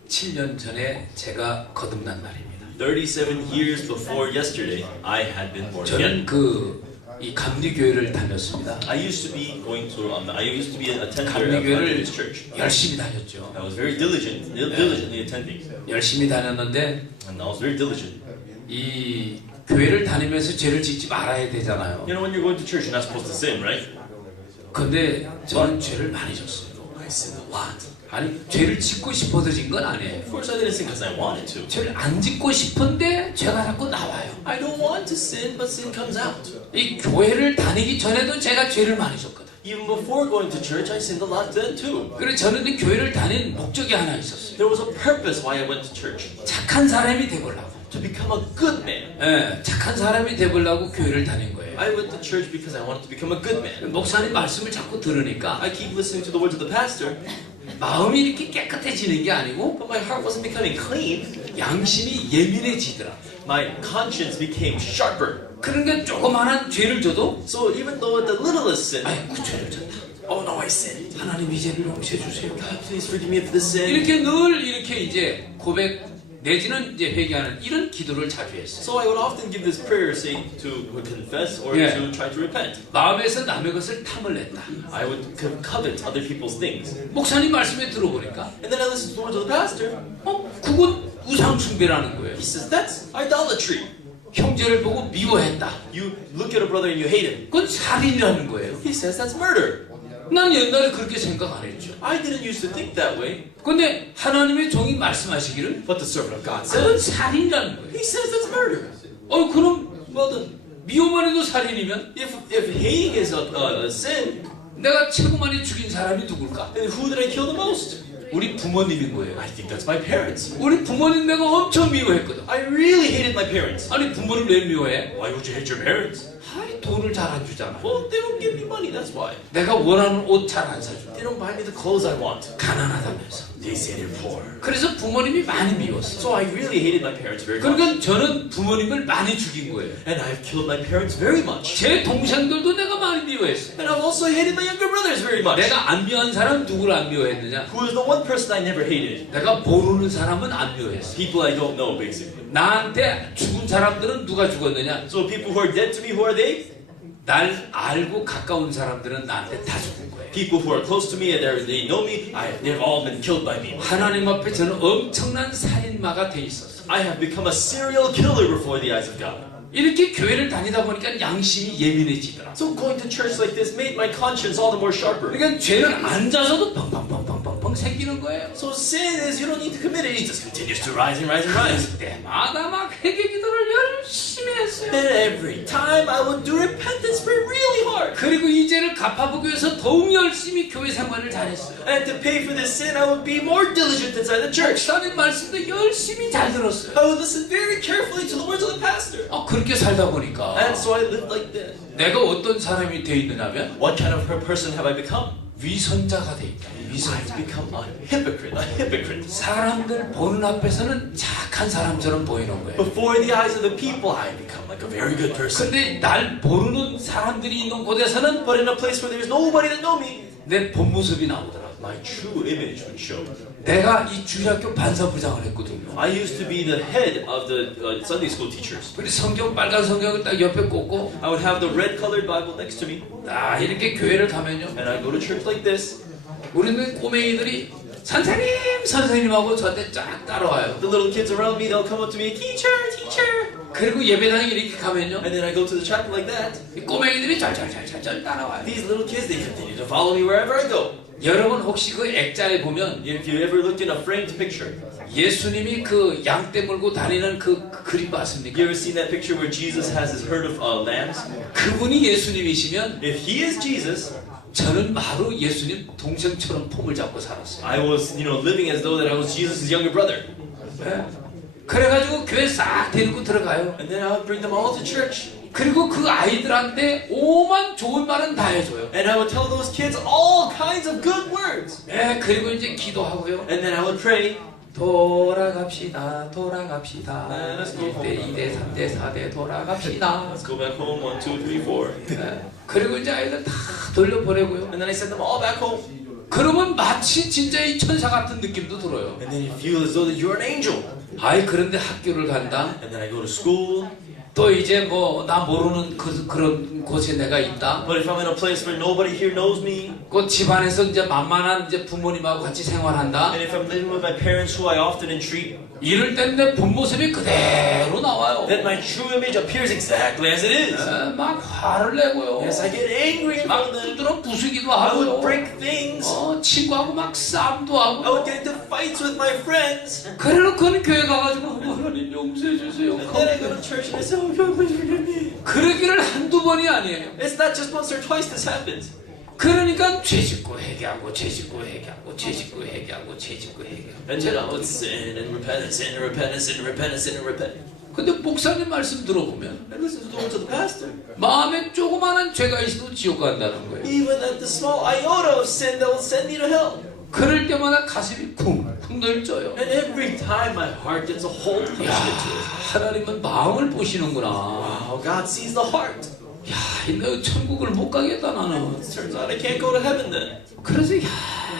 37년 전에 제가 거듭난 날입니다. 37 years before yesterday, I had been born again. 저는 이 감리교회를 다녔습니다. I used to be an attender of 감리교회를 this church. 열심히 다녔죠. I was very diligently attending, 열심히 다녔는데 and I was very diligent. 이 교회를 다니면서 죄를 짓지 말아야 되잖아요. You know, when you're going to church, you're not supposed to sin, right? 근데 저는 죄를 많이 졌어요. I sinned a lot. 아니 죄를 짓고 싶어서 진 건 아니에요. Of course, I didn't sin because I wanted to. 죄를 안 짓고 싶은데 죄가 자꾸 나와요. I don't want to sin, but sin comes out. 이 교회를 다니기 전에도 제가 죄를 많이 졌거든. Even before going to church, I sinned a lot then too. 그래서 저는 이 교회를 다닌 목적이 하나 있었어요. There was a purpose why I went to church. 착한 사람이 되보려고. To become a good man. 예, 착한 사람이 되보려고 교회를 다닌 거예요. I went to church because I wanted to become a good man. 목사님 말씀을 자꾸 들으니까 I keep listening to the words of the pastor, 마음이 이렇게 깨끗해지는 게 아니고 but my heart wasn't becoming clean. 양심이 예민해지더라. My conscience became sharper. 그러니까 조그마한 죄를 져도 So even though the littlest sin, 아이고 죄를 졌다. oh no, I sinned. 하나님 이 죄를 용서해 주세요. God, please forgive me for this sin. 이렇게 늘 이렇게 이제 고백 내지는 이제 회개하는 이런 기도를 자주 했어요. So I would often give this prayer, say, to confess or Yeah. to try to repent. 마음에서 남의 것을 탐을 냈다. I would covet other people's things. 목사님 말씀에 들어보니까 And then I listened to the words of the pastor. 그건 우상 숭배라는 거예요. He says, that's idolatry. 형제를 보고 미워했다. You look at a brother and you hate him. 그건 살인이라는 거예요. He says, that's murder. 난 옛날에 그렇게 생각 안 했죠. I didn't used to think that way. 근데 하나님의 종이 말씀하시기를 But the servant of God 그건 says, 살인이라는 거예요. he says that's murder. 그럼 미워만 해도 살인이면 If hating is a sin, 내가 최고 많이 죽인 사람이 누굴까? then who did I kill the most? 우리 부모님인 거예요. I think that's my parents. 우리 부모님 내가 엄청 미워했거든. I really hated my parents. 아니 부모를 왜 미워해? Why would you hate your parents? 아니 돈을 잘 안 주잖아. Well, they don't give me money, that's why. 내가 원하는 옷 잘 안 사줘. They don't buy me the clothes I want. 가난하다면서. They say they're poor. 그래서 부모님이 많이 미웠어. So I really hated my parents very much. 그러니까 저는 부모님을 많이 죽인 거예요. And I've killed my parents very much. 제 동생들도 내가 많이 미워했어. And I've also hated my younger brothers very much. 내가 안 미워한 사람 누구를 안 미워했느냐? Who is the one person I never hated? 내가 모르는 사람은 안 미워했어. People I don't know, basically. 나한테 죽은 사람들은 누가 죽었느냐? So people who are dead to me, who are they? 날 알고 가까운 사람들은 나한테 다 죽은 거예요. People who are close to me and they know me, they've all been killed by me. 하나님 앞에 저는 엄청난 살인마가 돼 있었어요. I have become a serial killer before the eyes of God. 이렇게 교회를 다니다 보니까 양심이 예민해지더라. So going to church like this made my conscience all the more sharper. 그러니까 죄는 앉아서도 펑펑펑펑펑펑 생기는 거예요. So sin is you don't need to commit it, it just continues to rise and rise and rise. 때마다 막 회개 기도를 열심히 했어요. And every time I would do repentance pray really hard. 그리고 이 죄를 갚아보기 위해서 더욱 열심히 교회 생활을 잘했어요. And to pay for this sin, I would be more diligent inside the church. 목사님 말씀도 열심히 잘 들었어요. I would listen very carefully to the words of the pastor. 그렇게 살다 보니까 And so I lived like this. 내가 어떤 사람이 돼 있느냐면 What kind of person have I become? 위선자가 돼 있다. I've 위선자. become a hypocrite. 사람들 보는 앞에서는 착한 사람처럼 보이는 거예요. Before the eyes of the people, I become like a very good person. 근데 날 모르는 사람들이 있는 곳에서는 But in a place where there's nobody that know me, 내 본 모습이 나오더라. my true image would show. 내가 이 주일학교 반사부장을 했거든요. I used to be the head of the Sunday school teachers. 그리고 성경 빨간 성경을 딱 옆에 꽂고 I would have the red colored Bible next to me, 이렇게 교회를 가면요. and I'd go to church like this. 우리는 꼬맹이들이 선생님하고 저한테 쫙 따라와요. The little kids around me, they'll come up to me, teacher. 그리고 예배당에 이렇게 가면요. And then I go to the chapel like that. 이 꼬맹이들이 잘 따라와요. These little kids, they continue to follow me wherever I go. 여러분 혹시 그 액자에 보면 If you ever looked in a framed picture, 예수님이 그 양떼 물고 다니는 그 그림 you 봤습니까? ever seen that picture where Jesus has his herd of lambs? 그분이 예수님이시면 If he is Jesus, 저는 바로 예수님 동생처럼 폼을 잡고 살았어요. I was, living as though that I was Jesus' younger brother. 네. 그래가지고 교회 싹 데리고 들어가요. And then I would bring them all to church. 그리고 그 아이들한테 오만 좋은 말은 다 해줘요. And I would tell those kids all kinds of good words. 네, 그리고 이제 기도하고요. And then I would pray. 돌아갑시다. 네, let's go 1대, 2대, 3대, 4대 돌아갑시다. Let's go back home. 1, 2, 3, 4. 네. 그리고 이제 아이들 다 돌려보내고요. And then I send them all back home. 그러면 마치 진짜 이 천사 같은 느낌도 들어요. And then you feel as though that you're an angel. 그런데 학교를 간다. And then I go to school. 또 이제 뭐 나 모르는 그런 곳에 내가 있다. But if I'm in a place where nobody here knows me, 그 집안에서 이제 만만한 이제 부모님하고 같이 생활한다. and if I'm living with my parents who I often entreat, 이럴 땐 내 본 모습이 그대로 나와요. then my true image appears exactly as it is. 막 화를 내고요. Yes, I get angry in front 막 of them. 두드러 부수기도 I would 하고요. break things. 친구하고 막 싸움도 I 하고. would get into fights with my friends. 그래놓고는 교회 가가지고 하나님 용서해 주세요. And then I go to church and I say, oh God, please forgive me. 그러기를 한두 번이 아니에요. It's not just once or twice this happens. 그러니까 죄짓고 회개하고 죄짓고 회개하고 죄짓고 회개하고 죄짓고 회개하고. And then I would sin and repent and sin and repent and sin and repent and sin and repent. 근데 목사님 말씀 들어보면 And listen to the words of the pastor. 마음에 조그마한 죄가 있어도 지옥 간다는 거예요. Even at the small iota of sin that will send me to hell. 그럴 때마다 가슴이 쿵쿵 넓어져요. And every time my heart gets a hole punched into it. 하나님은 마음을 보시는구나. Wow, God sees the heart. 내 천국을 못 가겠다 나는. It turns out I can't go to heaven then. 그래서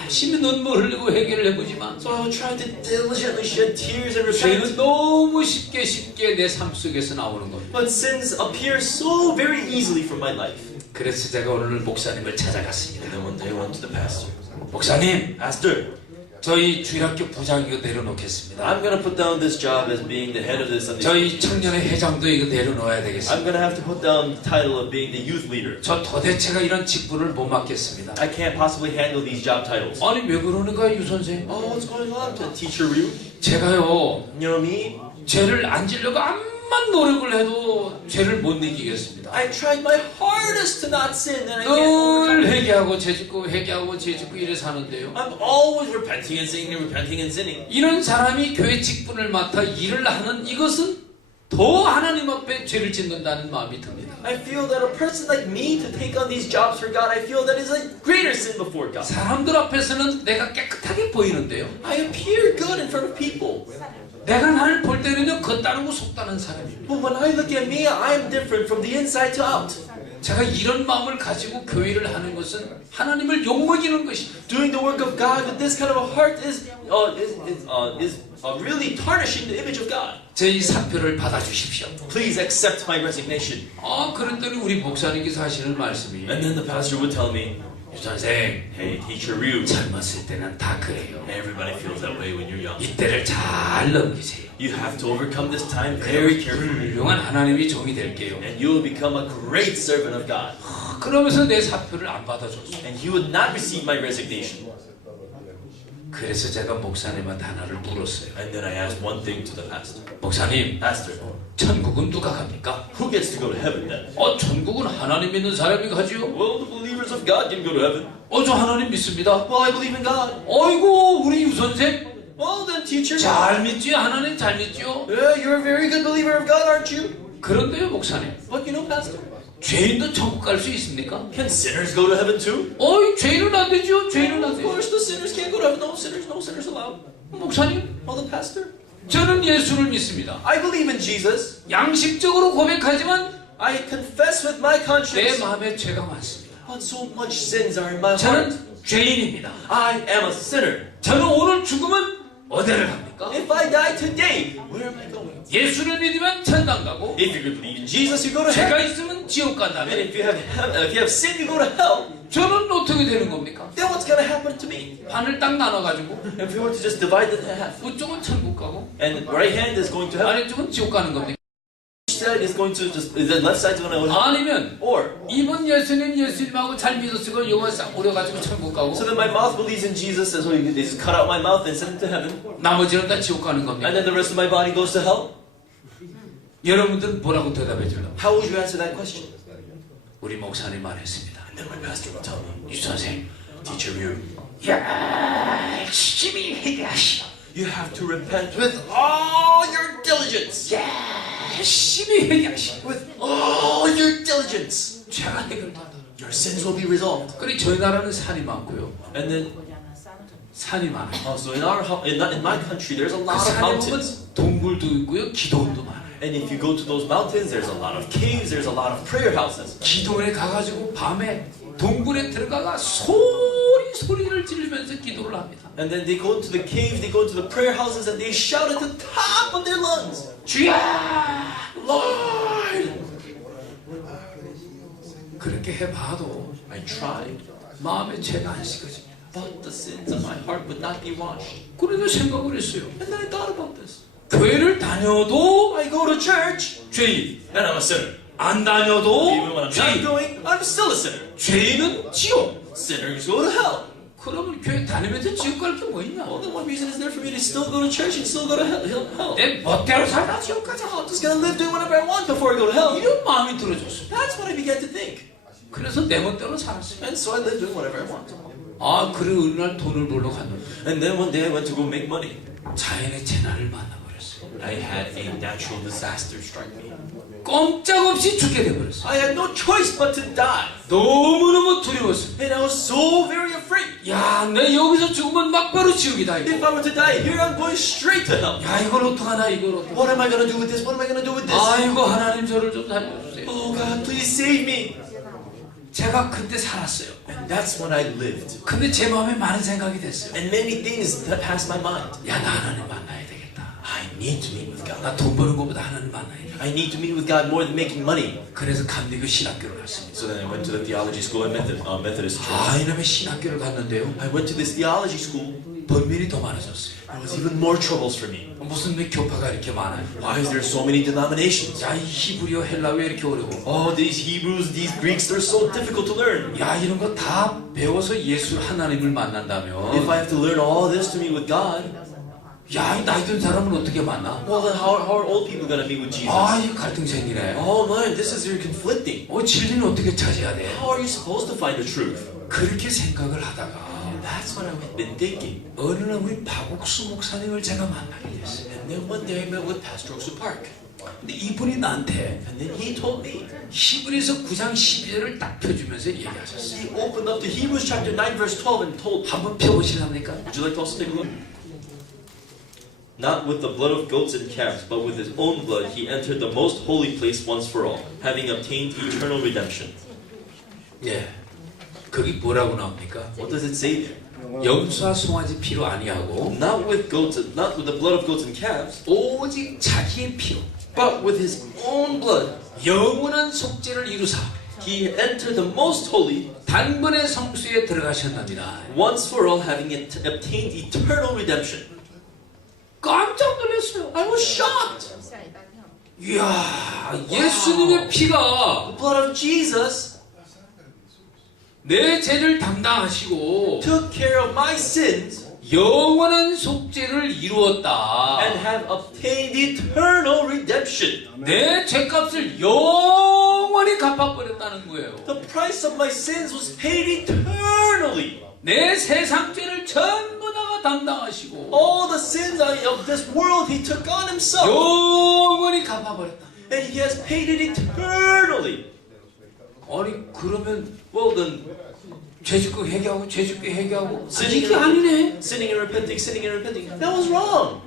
열심히 눈물 흘리고 회개를 해보지만 So I would try to diligently shed tears and 죄는 repent. 너무 쉽게 내 삶 속에서 나오는 겁니다. But sins appear so very easily from my life. 그래서 제가 오늘 목사님을 찾아갔습니다. And then one day I went to the pastor. 목사님, Pastor, 저희 주일학교 부장 이거 내려놓겠습니다. I'm going to put down this job as being the head of this Sunday school. 저희 청년의 회장도 이거 내려놓아야 I'm 되겠습니다. going to have to put down the title of being the youth leader. 저 도대체가 이런 직분을 못 맡겠습니다. I can't possibly handle these job titles. 아니 왜 그러는가요, 유 선생? Oh, what's going on? Teacher Ryu? 제가요 You know me? 죄를 안 지려고 아무리 천만 노력을 해도 죄를 못 이기겠습니다. I tried my hardest to not sin, and I can't. 늘 회개하고 죄짓고 회개하고 죄짓고 이래 사는데요. I'm always repenting and sinning and repenting and sinning. 이런 사람이 교회 직분을 맡아 일을 하는 이것은 더 하나님 앞에 죄를 짓는다는 마음이 듭니다. I feel that a person like me to take on these jobs for God, I feel that is a greater sin before God. 사람들 앞에서는 내가 깨끗하게 보이는데요. I appear good in front of people. 내가 나를 볼 때는요 겉다르고 속다는 사람입니다. But when I look at me, I'm different from the inside to out. 제가 이런 마음을 가지고 교회를 하는 것은 하나님을 욕먹이는 것입니다. Doing the work of God with this kind of a heart is really tarnishing the image of God. 제 이 사표를 받아주십시오. Please accept my resignation. 그랬더니 우리 목사님께서 하시는 말씀이 And then the pastor would tell me, 유 선생 hey, teacher Ryu, 젊었을 때는 다 그래요. everybody feels that way when you're young. 이때를 잘 넘기세요. You have to overcome this time very carefully. 훌륭한 하나님이 종이 될게요. And you will become a great servant of God. 그러면서 내 사표를 안 받아줬어요. And he would not receive my resignation. 그래서 제가 목사님한테 하나를 물었어요. And then I asked one thing to the pastor. 목사님, Pastor, 천국은 누가 갑니까? who gets to go to heaven then? 천국은 하나님 믿는 사람이 가지요. Well, the believers of God can go to heaven. 저 하나님 믿습니다. Well, I believe in God. 어이구, 우리 유 선생 Well, then teacher, 잘 믿지요? 하나님 잘 믿지요? yeah, you're a very good believer of God, aren't you? 그런데요, 목사님, But you know, pastor, 죄인도 천국 갈 수 있습니까? can sinners go to heaven too? 죄인은 안 되죠. 죄인은 안 Of 되죠. course, the sinners can't go to heaven. No sinners allowed. 목사님, Well, the pastor, 저는 예수를 믿습니다. I believe in Jesus. 양식적으로 고백하지만 I confess with my 내 conscience. 마음에 죄가 많습니다. But so much sins are in my heart. 저는 죄인입니다. I am a sinner. 저는 오늘 죽으면 어디를 갑니까? If I die today, where am I going? 예수를 믿으면 천당 가고 If you believe in Jesus, you go to heaven. 죄가 있으면 지옥 And 간다면 if you have sin, you go to hell. 저는 어떻게 되는 겁니까? Then what's going to happen to me? 판을 딱 나눠가지고 If we were to just divide it in half, 이쪽은 천국 가고 and the right hand is going to heaven, 아래쪽은 지옥 가는 겁니까? each side is going to the left side is going to go to heaven. 아니면 Or 이번 예수님하고 잘 믿었으고 영어 싹 오려가지고 천국 가고 so then my mouth believes in Jesus, and so they just cut out my mouth and send it to heaven, 나머지는 다 지옥 가는 겁니까? and then the rest of my body goes to hell. 여러분들은 뭐라고 대답해 줄라? How would you answer that question? 우리 목사님 말했습니다. And then my pastor would tell me, 유 선생, teacher, you 열심히 회개하시오. you have to repent with all your diligence. 열심히 회개하시오. With all your diligence, 죄가 해결된다. your sins will be resolved. 그리고 저희 나라는 산이 많고요. And then 산이 많아요. also in my country, there's a 그 lot of 산에 mountains. 보면 동굴도 있고요, 기도원도 많아요. And if you go to those mountains, there's a lot of caves, there's a lot of prayer houses. 기도원에 가가지고 밤에 동굴에 들어가가 소리를 지르면서 기도를 합니다. And then they go into the caves, they go into the prayer houses, and they shout at the top of their lungs, 주야! Lord! 그렇게 해봐도 I tried, 마음의 죄가 안 씻어집니다. but the sins of my heart would not be washed. 그래도 생각을 했어요. And then I thought about this. 교회를 다녀도 I go to church, 죄인, and I'm a sinner. 안 Even when 다녀도 I'm not 죄인, going, I'm still a sinner. 죄인은 지옥. Sinners go to hell. 그러면 교회 다니면서 지옥 갈 게 뭐 있냐? Well, then what reason is there for me to still go to church and still go to hell? 내 멋대로 살다 지옥 가자. I'm just gonna live doing whatever I want before I go to hell. 이런 마음이 들어졌어요. That's what I began to think. 그래서 내 멋대로 살았어요. And so I lived doing whatever I want. 그래 어느 날 돈을 벌러 갔는데 And then one day I went to go make money. 자연의 재난을 만나버렸어요. I had a natural disaster strike me. 꼼짝없이 죽게 돼버렸어요. I had no choice but to die. 너무너무 두려웠어요. And I was so very afraid. 야, 내 여기서 죽으면 막바로 지옥이다 If 이거. I were to die here, I'm going straight to hell. 야, 이걸 어떡하나 이걸 어떡하나. What am I going to do with this? What am I going to do with this? 아이고 하나님 저를 좀 살려주세요. Oh God, please save me. 제가 그때 살았어요. And that's when I lived. 근데 제 마음에 많은 생각이 됐어요. And many things that passed my mind. 야, 나 하나님 만나야 되겠다. I need to meet with God. 나 돈 버는 것보다 하나님 만나야 돼. I need to meet with God more than making money. 그래서 감리교 신학교를 갔습니다. So then I went to the theology school at Methodist Church. 이놈의 신학교를 갔는데요. I went to this theology school. 번밀이 더 많아졌어요. There was even more troubles for me. 무슨 왜 교파가 이렇게 많아요? Why is there so many denominations? 야, 이 히브리어 헬라 왜 이렇게 어려워? Oh, these Hebrews, these Greeks, they're so difficult to learn. 야, 이런 거 다 배워서 예수 하나님을 If 만난다면 I have to learn all this to meet with God, 야, 이 나이 든 사람은 어떻게 만나? Well, then how are old people going to be with Jesus? 아, 이 갈등 생기네. Oh man, this is your conflicting. 진리는 어떻게 찾아야 돼? How are you supposed to find the truth? 그렇게 생각을 하다가 That's what I've been thinking. 어느 날 우리 박옥수 목사님을 제가 만나게 됐어요. And then one day I met with Pastor Osu Park. 근데 이분이 나한테 And then he told me, 히브리서 9장 12절을 딱 펴주면서 얘기하셨어요. he opened up to Hebrews chapter 9 verse 12 and told, 한번 펴보시랍니까? would you like to also take a look? Not with the blood of goats and calves, but with his own blood he entered the most holy place once for all, having obtained eternal redemption. 예. 거기 뭐라고 나옵니까? What does it say there? 염소와 송아지 피로 아니하고 Not with the blood of goats and calves, 오직 자기의 피로 but with his own blood 영원한 속죄를 이루사 he entered the most holy 단번에 성수에 들어가셨답니다. once for all, having obtained eternal redemption. 깜짝 놀랐어요. I was shocked. 이야, 예수님의 피가 The blood of Jesus 내 죄를 담당하시고 took care of my sins 영원한 속죄를 이루었다. and have obtained eternal redemption. 내 죄값을 영원히 갚아버렸다는 거예요. The price of my sins was paid eternally. 내 세상 죄를 전부 다가 담당하시고 All the sins of this world he took on himself. 영원히 갚아버렸다. And he has paid it eternally. 아니 그러면 Well then, 죄 짓고 회개하고 죄 짓고 회개하고 sinning 이게 아니네. sinning and repenting, sinning and repenting. That was wrong.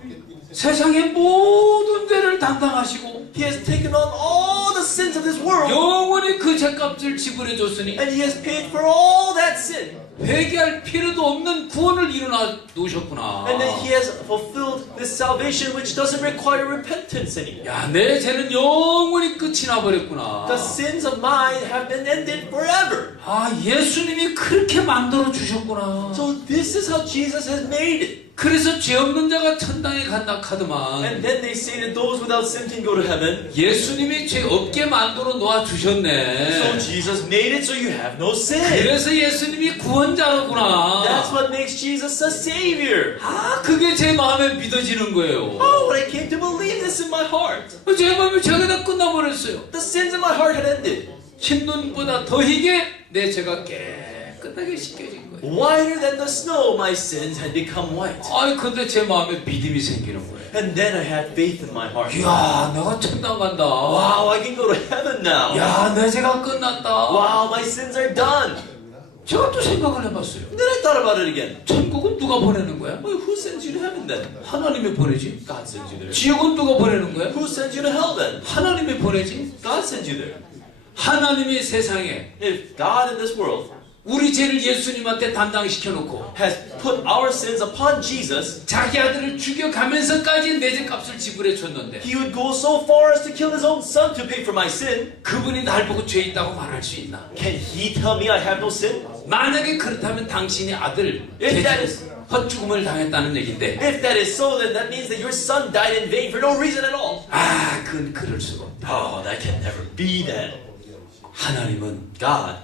세상의 모든 죄를 담당하시고 He has taken on all the sins of this world. 영원히 그 죄값을 지불해 줬으니 And he has paid for all that sin. 회개할 필요도 없는 구원을 이루어 놓으셨구나. And then he has fulfilled this salvation which doesn't require repentance anymore. 야, 내 죄는 영원히 끝이 나버렸구나. The sins of mine have been ended forever. 아, 예수님이 그렇게 만들어 주셨구나. So this is how Jesus has made it. 그래서 죄 없는 자가 천당에 간다 카드만 And then they say that those without sin can go to heaven. 예수님이 죄 없게 만들어 놓아 So 주셨네. Jesus made it so you have no sin. 그래서 예수님이 구원자로구나. That's what makes Jesus a savior. 아, 그게 제 마음에 믿어지는 거예요. Oh, when I came to believe this in my heart. 제 마음에 죄가 다 끝나버렸어요. The sins in my heart had ended. 흰눈보다 더 희게 내 죄가 깨끗하게 씻겨진 거예요. Whiter than the snow, my sins had become white. 아이, 근데 제 마음에 믿음이 생기는 거예요. And then I had faith in my heart. 이야, 내가 천당 간다. Wow, I can go to heaven now. 야, 내 죄가 끝났다. Wow, my sins are done. 제가 또 생각을 해봤어요. Then I thought about it again. 천국은 누가 보내는 거야? Well, who sends you to heaven then? 하나님이 보내지. God sends you there. 지옥은 누가 보내는 거야? Who sends you to hell then? 하나님이 보내지. God sends you there. 하나님이 세상에 If God in this world 우리 죄를 예수님한테 담당시켜 놓고 has put our sins upon Jesus, 자기 아들을 죽여가면서까지 내 죄값을 지불해 줬는데 he would go so far as to kill his own son to pay for my sin. 그분이 날 보고 죄 있다고 말할 수 있나? Can he tell me I have no sin? 만약에 그렇다면 당신이 아들 If that is 헛죽음을 당했다는 얘긴데 if that is so, then that means that your son died in vain for no reason at all. 아, 그건 그럴 수가 없다. Oh, that can never be that. 하나님은 God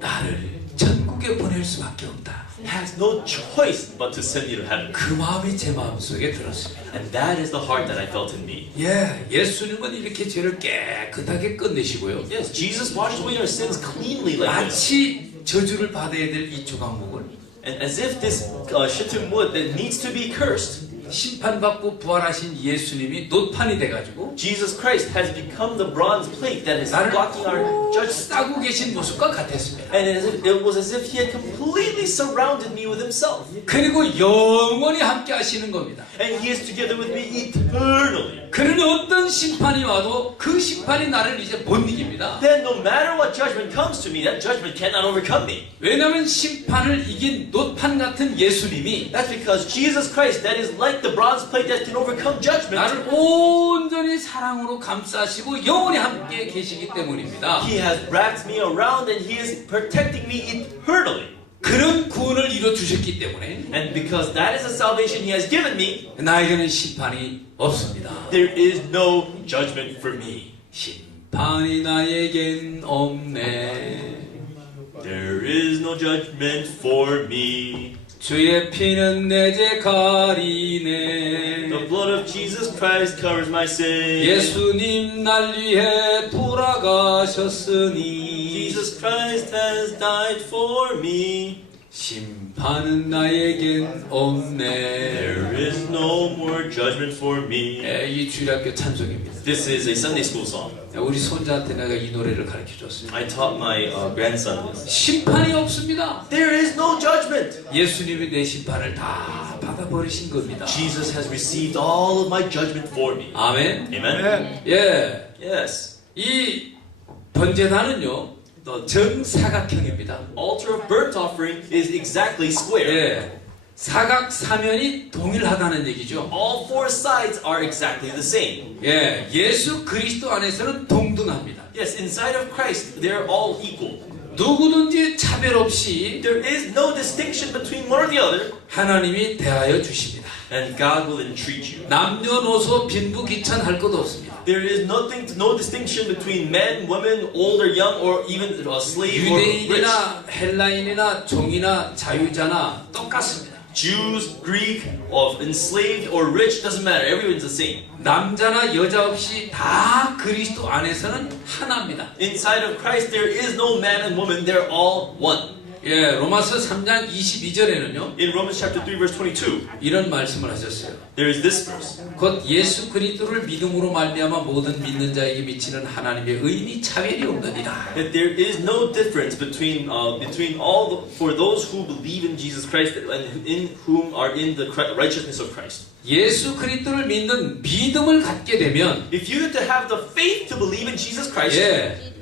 나를 천국에 보낼 수밖에 없다. has no choice but to send you to heaven. 그 마음이 제 마음속에 들었습니다. And that is the heart that I felt in me. 예, 예수님은 이렇게 죄를 깨끗하게 끝내시고요. Yes, Jesus washed away our sins cleanly like this. 마치 저주를 받아야 될 이 조각목을 And as if this shittim wood that needs to be cursed, 심판받고 부활하신 예수님이 노판이 돼가지고 Jesus Christ has become the bronze plate that is 나를 blocking our judgment. 싸고 계신 모습과 같았습니다. And it was as if he had completely surrounded me with himself. 그리고 영원히 함께 하시는 겁니다. And he is together with me eternally. 그러니 어떤 심판이 와도 그 심판이 나를 이제 못 이깁니다. Then no matter what judgment comes to me, that judgment cannot overcome me. 왜냐하면 심판을 이긴 노판 같은 예수님이 That's because Jesus Christ, that is like the bronze plate that can overcome judgment, 나를 온전히 사랑으로 감싸시고 영원히 함께 계시기 때문입니다. he has wrapped me around and he is protecting me eternally. 그런 구원을 이뤄 주셨기 때문에 And because that is the salvation he has given me, 나에게는 심판이 없습니다. there is no judgment for me. 심판이 나에겐 없네. There is no judgment for me. 주의 피는 내 죄 가리네. The blood of Jesus Christ covers my sin. 예수님 날 위해 돌아가셨으니 Jesus Christ has died for me. 심판은 나에겐 없네. There is no more judgment for me. 이 주일학교 찬송입니다. This is a Sunday school song. 우리 손자한테 내가 이 노래를 가르쳐줬어요. I taught my grandson this. 심판이 없습니다. There is no judgment. 예수님이 내 심판을 다 받아버리신 겁니다. Jesus has received all of my judgment for me. 아멘. Amen? 예, Yes. 이 번제단은요 정사각형입니다. Altar of burnt offering is exactly square. 예, 사각 사면이 동일하다는 얘기죠. All four sides are exactly the same. 예, 예수 그리스도 안에서는 동등합니다. Yes, inside of Christ, they're all equal. 누구든지 차별 없이 There is no distinction between one or the other, 하나님이 대하여 주십니다. and God will entreat you. 남녀노소 빈부 귀천할 것도 없습니다. There is no distinction between men, women, old or young, or even a slave or rich. 유대인이나 헬라인이나 종이나 자유자나 똑같습니다. Jews, Greek, or enslaved or rich, doesn't matter. Everyone's the same. 남자나 여자 없이 다 그리스도 안에서는 하나입니다. Inside of Christ, there is no man and woman. They're all one. 예, 로마서 3장 22절에는요 In Romans chapter 3, verse 22, 이런 말씀을 하셨어요. there is this verse. 곧 예수 그리스도를 믿음으로 말미암아 모든 믿는 자에게 미치는 하나님의 의인이 차별이 없느니라. That there is no difference between for those who believe in Jesus Christ and in whom are in the righteousness of Christ. 예수 그리스도를 믿는 믿음을 갖게 되면 If you get to have the faith to believe in Jesus Christ, 예,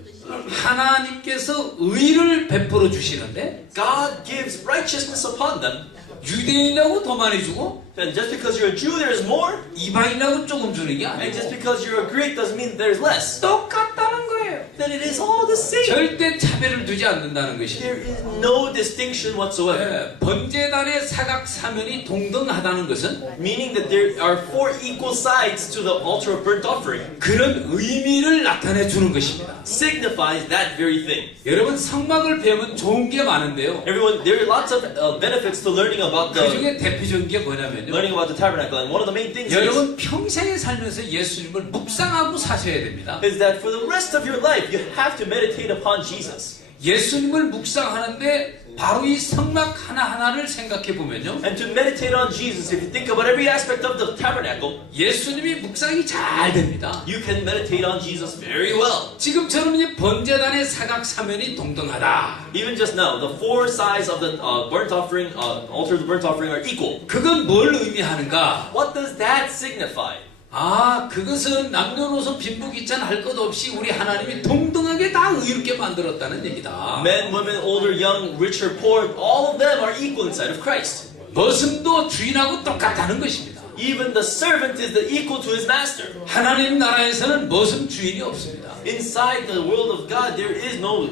하나님께서 의를 베풀어 주시는데 God gives righteousness upon them. 유대인이라고 더 많이 주고 And just because you're a Jew, there's more. 이방인이라고 조금 주는 게 And just 아니고 because you're a Greek doesn't mean there's less. 똑같다는 거예요. That it is all the same. 절대 차별을 두지 않는다는 것입니다. There is no distinction whatsoever. 예, 번제단의 사각 사면이 동등하다는 것은 Meaning that there are four equal sides to the altar of burnt offering. 그런 의미를 나타내 주는 것입니다. Signifies that very thing. 여러분 성막을 배우면 좋은 게 많은데요. Everyone, there are lots of benefits to learning about 그 the 중에 대표적인 게 뭐냐면요. learning about the tabernacle, and one of the main things 여러분 평생에 살면서 예수님을 묵상하고 사셔야 됩니다. is that for the rest of your life you have to meditate upon Jesus. 예수님을 묵상하는데 바로 이 성막 하나하나를 생각해 보면요. And to meditate on Jesus, if you think about every aspect of the tabernacle, 예수님이 묵상이 잘 됩니다. you can meditate on Jesus very well. 지금처럼 이 번제단의 사각 사면이 동등하다. Even just now, the four sides of the burnt offering, altar of the burnt offering are equal. 그건 뭘 의미하는가? What does that signify? 아, 그것은 남녀노소 빈부귀천 할 것 없이 우리 하나님이 동등하게 다 의롭게 만들었다는 얘기다. Men, women, older, young, rich or poor, all of them are equal inside of Christ. 머슴도 주인하고 똑같다는 것입니다. Even the servant is the equal to his master. 하나님 나라에서는 머슴 주인이 없습니다. Inside the world of God, there is no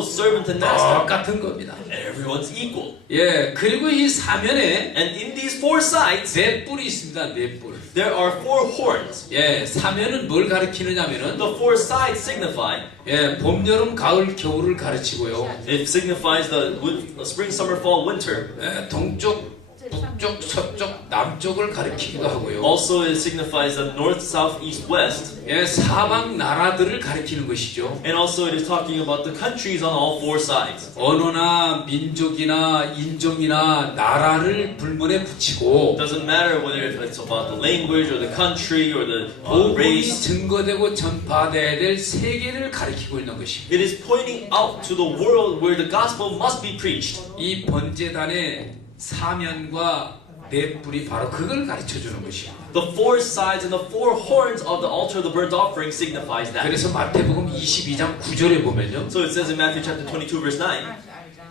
servant and master. 똑같은 겁니다. Everyone's equal. 예, 그리고 이 사면에 And in these four sides, 네 뿔이 있습니다. 네 뿔. there are four horns. 예, 사면은 뭘 가리키느냐면은 The four sides signify, 예, 봄, 여름, 가을, 겨울을 가르치고요. it signifies the spring, summer, fall, winter. 예, 동쪽, 북쪽, 서쪽, 남쪽을 가리키기도 하고요. Also, it signifies the north, south, east, west. 예, 사방 나라들을 가리키는 것이죠. And also, it is talking about the countries on all four sides. 언어나 민족이나 인종이나 나라를 불문에 붙이고 It doesn't matter whether it's about the language or the country or the 복음이 race. 증거되고 전파되어야 될 세계를 가리키고 있는 것입니다. It is pointing out to the world where the gospel must be preached. 이 번제단의 사면과 네 뿔이 바로 그걸 가르쳐주는 것입니다. The four sides and the four horns of the altar of the burnt offering signifies that. 그래서 마태복음 22장 9절에 보면요. So it says in Matthew chapter 22 verse 9,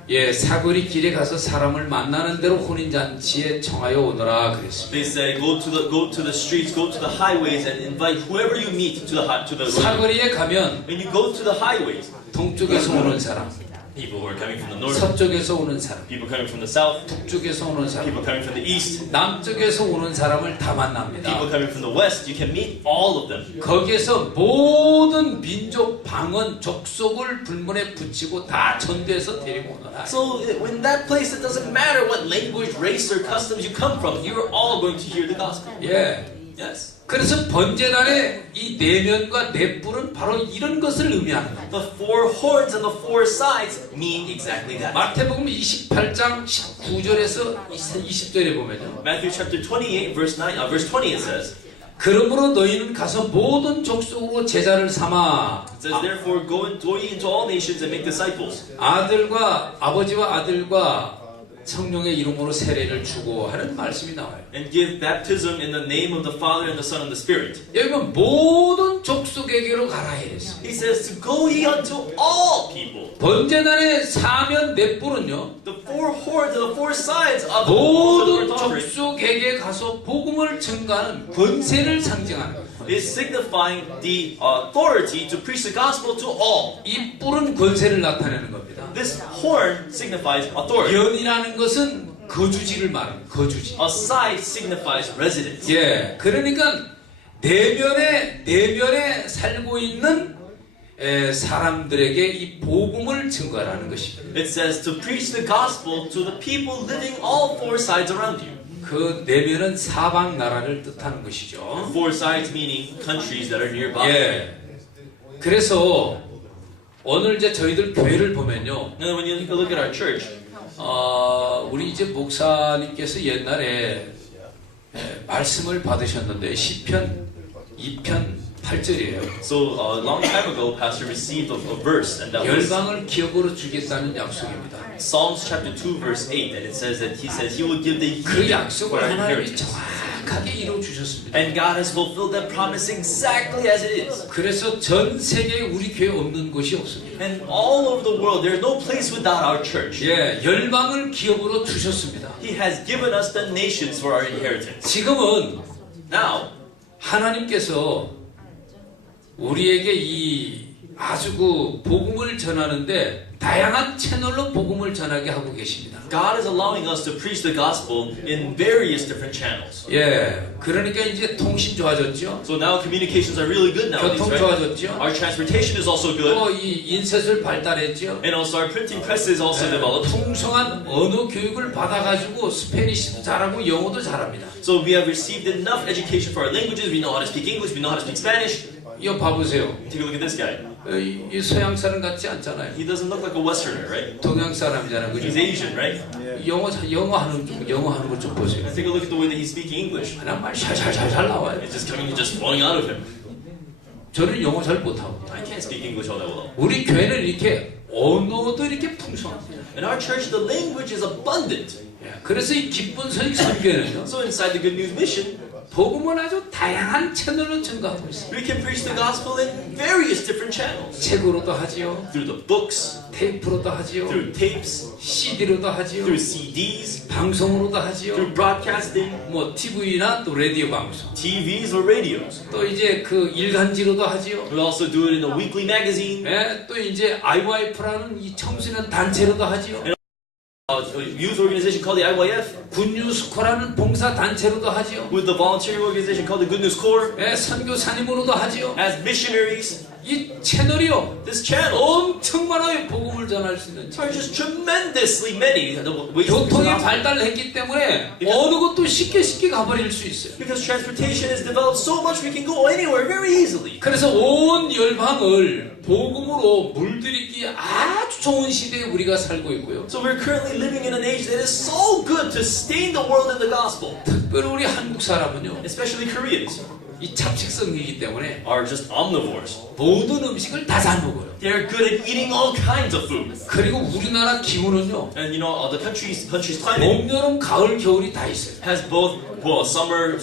예, 사거리 길에 가서 사람을 만나는 대로 혼인잔치에 청하여 오너라 그랬습니다. they say go to the streets, go to the highways and invite whoever you meet to the wedding. 사거리에 가면 When you go to the highways, 동쪽에서 오는 사람, People who are coming from the north, 서쪽에서 오는 사람, people coming from the south, 북쪽에서 오는 사람, people coming from the east, 남쪽에서 오는 사람을 다 만납니다. people coming from the west. You can meet all of them. 거기에서 모든 민족, 방언, 족속을 불문에 붙이고 다 전도해서 데리고 오너라. So in that place, it doesn't matter what language, race, or customs you come from. You're all going to hear the gospel. 예. Yes. 그래서 번제단의 이 내면과 내뿔은 바로 이런 것을 의미하는 거예요. The four horns and the four sides mean exactly that. 마태복음 28장 19절에서 20절에 보면요. Matthew chapter 28, verse 20, it says, 그러므로 너희는 가서 모든 족속으로 제자를 삼아 it says, therefore go ye into all nations and make disciples. 아들과 아버지와 아들과 성령의 이름으로 세례를 주고 하는 말씀이 나와요. And give baptism in the name of the Father and the Son and the Spirit. 여기 보면 모든 족속에게로 가라 이랬어요. He says to go ye unto all people. 번제단의 사면 넷뿔은요. The four horns and the four sides of the 모든 burnt offering 족속에게 가서 복음을 증가하는 권세를 상징하는 거예요. is signifying the authority to preach the gospel to all. 이 뿔은 권세를 나타내는 겁니다. This horn signifies authority. 연이라는 것은 거주지를 말합니다. 거주지. A side signifies residence. 예, 그러니까 내면에 살고 있는 사람들에게 이 복음을 증거하는 것입니다. It says to preach the gospel to the people living all four sides around you. 그 내면은 사방 나라를 뜻하는 것이죠. Four sides meaning countries that are nearby. 예. 그래서 오늘 이제 저희들 교회를 보면요. And when you take a look at our church, 우리 이제 목사님께서 옛날에 말씀을 받으셨는데 시편 2편 8절이에요. so a long time ago, Pastor received a verse, and that was 열방을 기업으로 주겠다는 약속입니다. Psalms chapter 2, verse 8, and it says that he will give the 그 heathen 약속을 for our 하나님이 inheritance. 정확하게 이루어 주셨습니다. And God has fulfilled that promise exactly as it is. 그래서 전 세계에 우리 교회 없는 곳이 없습니다. And all over the world, there is no place without our church. 예, 열방을 기업으로 주셨습니다. He has given us the nations for our inheritance. 지금은 Now, 하나님께서 우리에게 이 아주 그 복음을 전하는데 다양한 채널로 복음을 전하게 하고 계십니다. God is allowing us to preach the gospel in various different channels. 예, 그러니까 이제 통신 좋아졌죠. So now communications are really good nowadays, 교통 right? 좋아졌죠. Our transportation is also good. 또 이 인쇄술 발달했죠. And also our printing press is also developed. 풍성한 언어 교육을 받아가지고 스페니시도 잘하고 영어도 잘합니다. So we have received enough education for our languages. We know how to speak English. We know how to speak Spanish. 이거 봐보세요. Take a look at this guy. 이 서양 사람 같지 않잖아요. He doesn't look like a Westerner, right? 동양 사람이잖아요, 그죠? He's Asian, right? 영어 하는 거 좀 보세요. Take a look at the way that he's speaking English. 그냥 말 잘 나와요. It's just flowing out of him. 저는 영어 잘 못하고. I can't speak English all that well. 우리 교회는 이렇게 언어도 이렇게 풍성합니다. In our church, the language is abundant. 예, 그래서 이 기쁜 소식 선교회는요. So inside the Good News Mission, 복음은 아주 다양한 채널로 증가하고 있어요. we can preach the gospel in various different channels. 책으로도 하지요. Through the books, 테이프로도 하지요. through tapes, CD로도 하지요. through CDs, 방송으로도 하지요. through broadcasting, 뭐 TV나 또 라디오 방송. TVs or radios. 또 이제 그 일간지로도 하지요. We also do it in a weekly magazine. 예, 또 이제 IYF라는 이 청소년 단체로도 하지요. A youth organization called the IYF, 굿뉴스코라는 봉사 단체로도 하지요. with the volunteering organization called the Good News Corps, 예, 선교사님으로도 하지요. as missionaries. 이 채널이요. This channel 엄청 많아요. 복음을 전할 수 있는 채널. are just tremendously many the ways to preach the 교통이 gospel. 발달했기 때문에 어느 곳도 쉽게 가버릴 수 있어요. Because transportation has developed so much, we can go anywhere very easily. 그래서 온 열방을 복음으로 물들이기 아주 좋은 시대에 우리가 살고 있고요. So we're currently living in an age that is so good to stain the world in the gospel. 특별히 우리 한국 사람은요. Especially Koreans 이 잡식성이기 때문에 are just omnivores. 모든 음식을 다 잘 먹어요. They're good at eating all kinds of food. 그리고 우리나라 기후는요. And you know, the country's climate 봄, 여름, 가을, 겨울이 다 있어요. has both summer,